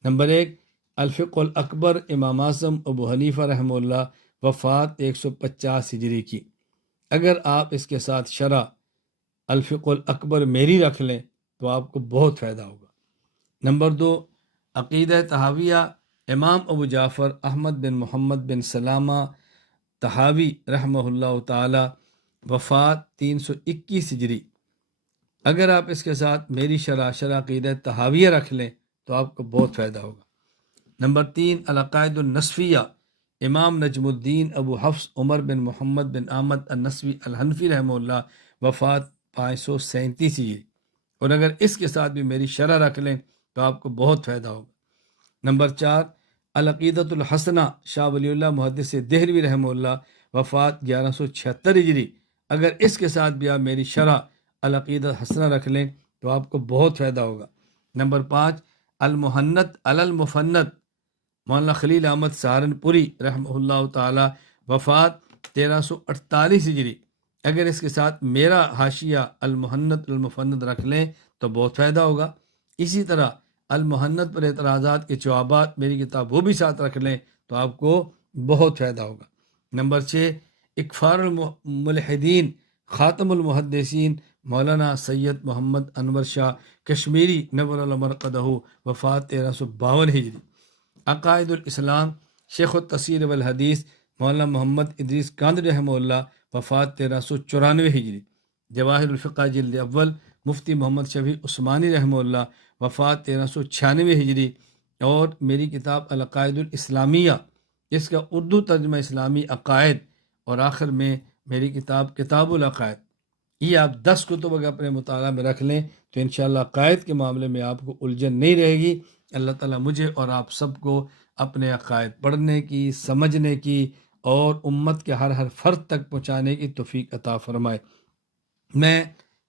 نمبر 1، الفقہ الاکبر، امام اعظم ابو حنیفہ رحمہ اللہ، وفات 150 ہجری کی۔ اگر آپ اس کے ساتھ شرح الفقہ الاکبر میری رکھ لیں تو آپ کو بہت فائدہ ہوگا۔ نمبر 2، عقیدہ طحاویہ، امام ابو جعفر احمد بن محمد بن سلامہ طحاوی رحمہ اللہ تعالی، وفات 321 ہجری۔ اگر آپ اس کے ساتھ میری شرح عقیدہ طحاویہ رکھ لیں تو آپ کو بہت فائدہ ہوگا۔ نمبر 3، العقائد النسفیہ، امام نجم الدین ابو حفص عمر بن محمد بن احمد النسوی الحنفی رحمہ اللہ، وفات 537 ہجری، اور اگر اس کے ساتھ بھی میری شرح رکھ لیں تو آپ کو بہت فائدہ ہوگا۔ نمبر 4، العقیدۃ الحسنہ، شاہ ولی اللہ محدث دہلوی رحمہ اللہ، وفات 1176 ہجری، اگر اس کے ساتھ بھی آپ میری شرح العقیدۃ الحسنہ رکھ لیں تو آپ کو بہت فائدہ ہوگا۔ نمبر 5، المحنت علی المفند، مولانا خلیل احمد سہارنپوری رحمہ اللہ تعالی، وفات 1348 ہجری، اگر اس کے ساتھ میرا حاشیہ المحنت المفند رکھ لیں تو بہت فائدہ ہوگا۔ اسی طرح المحنت پر اعتراضات کے جوابات، میری کتاب وہ بھی ساتھ رکھ لیں تو آپ کو بہت فائدہ ہوگا۔ نمبر 6، اکفار الملحدین، خاتم المحدثین مولانا سید محمد انور شاہ کشمیری نور اللہ مرقدہ، وفات 1352 ہجری۔ عقائد الاسلام، شیخ التفسیر والحدیث مولانا محمد ادریس کاندری رحمہ اللہ، وفات 1394 ہجری۔ جواہر الفقہ جلد اول، مفتی محمد شفیع عثمانی رحمہ اللہ، وفات 1396 ہجری۔ اور میری کتاب العقائد الاسلامیہ، اس کا اردو ترجمہ اسلامی عقائد، اور آخر میں میری کتاب کتاب العقائد۔ یہ آپ 10 کتب اگر اپنے مطالعہ میں رکھ لیں تو انشاءاللہ عقائد کے معاملے میں آپ کو الجھن نہیں رہے گی۔ اللہ تعالیٰ مجھے اور آپ سب کو اپنے عقائد پڑھنے کی، سمجھنے کی اور امت کے ہر فرد تک پہنچانے کی توفیق عطا فرمائے۔ میں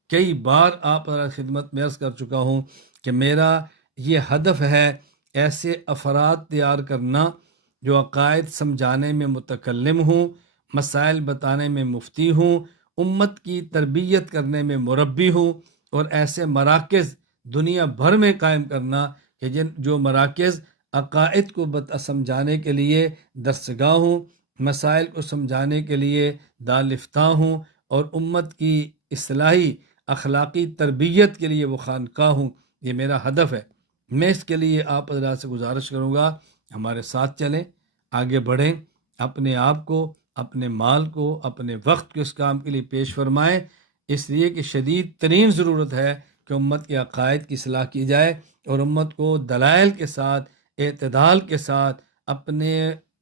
کئی بار آپ کی خدمت میں عرض کر چکا ہوں کہ میرا یہ ہدف ہے ایسے افراد تیار کرنا جو عقائد سمجھانے میں متکلم ہوں، مسائل بتانے میں مفتی ہوں، امت کی تربیت کرنے میں مربی ہوں، اور ایسے مراکز دنیا بھر میں قائم کرنا کہ جو مراکز عقائد کو سمجھانے کے لیے درسگاہ ہوں، مسائل کو سمجھانے کے لیے دارالفتاح ہوں، اور امت کی اصلاحی اخلاقی تربیت کے لیے وہ خانقاہ ہوں۔ یہ میرا ہدف ہے۔ میں اس کے لیے آپ حضرات سے گزارش کروں گا ہمارے ساتھ چلیں، آگے بڑھیں، اپنے آپ کو، اپنے مال کو، اپنے وقت کو اس کام کے لیے پیش فرمائیں، اس لیے کہ شدید ترین ضرورت ہے کہ امت کے عقائد کی اصلاح کی جائے اور امت کو دلائل کے ساتھ، اعتدال کے ساتھ اپنے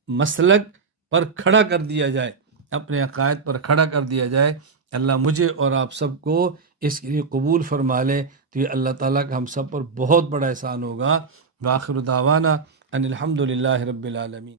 مسلک پر کھڑا کر دیا جائے، اپنے عقائد پر کھڑا کر دیا جائے۔ اللہ مجھے اور آپ سب کو اس کے لیے قبول فرما لے تو یہ اللہ تعالیٰ کا ہم سب پر بہت بڑا احسان ہوگا۔ وآخر دعوانا ان الحمد للہ رب العالمین۔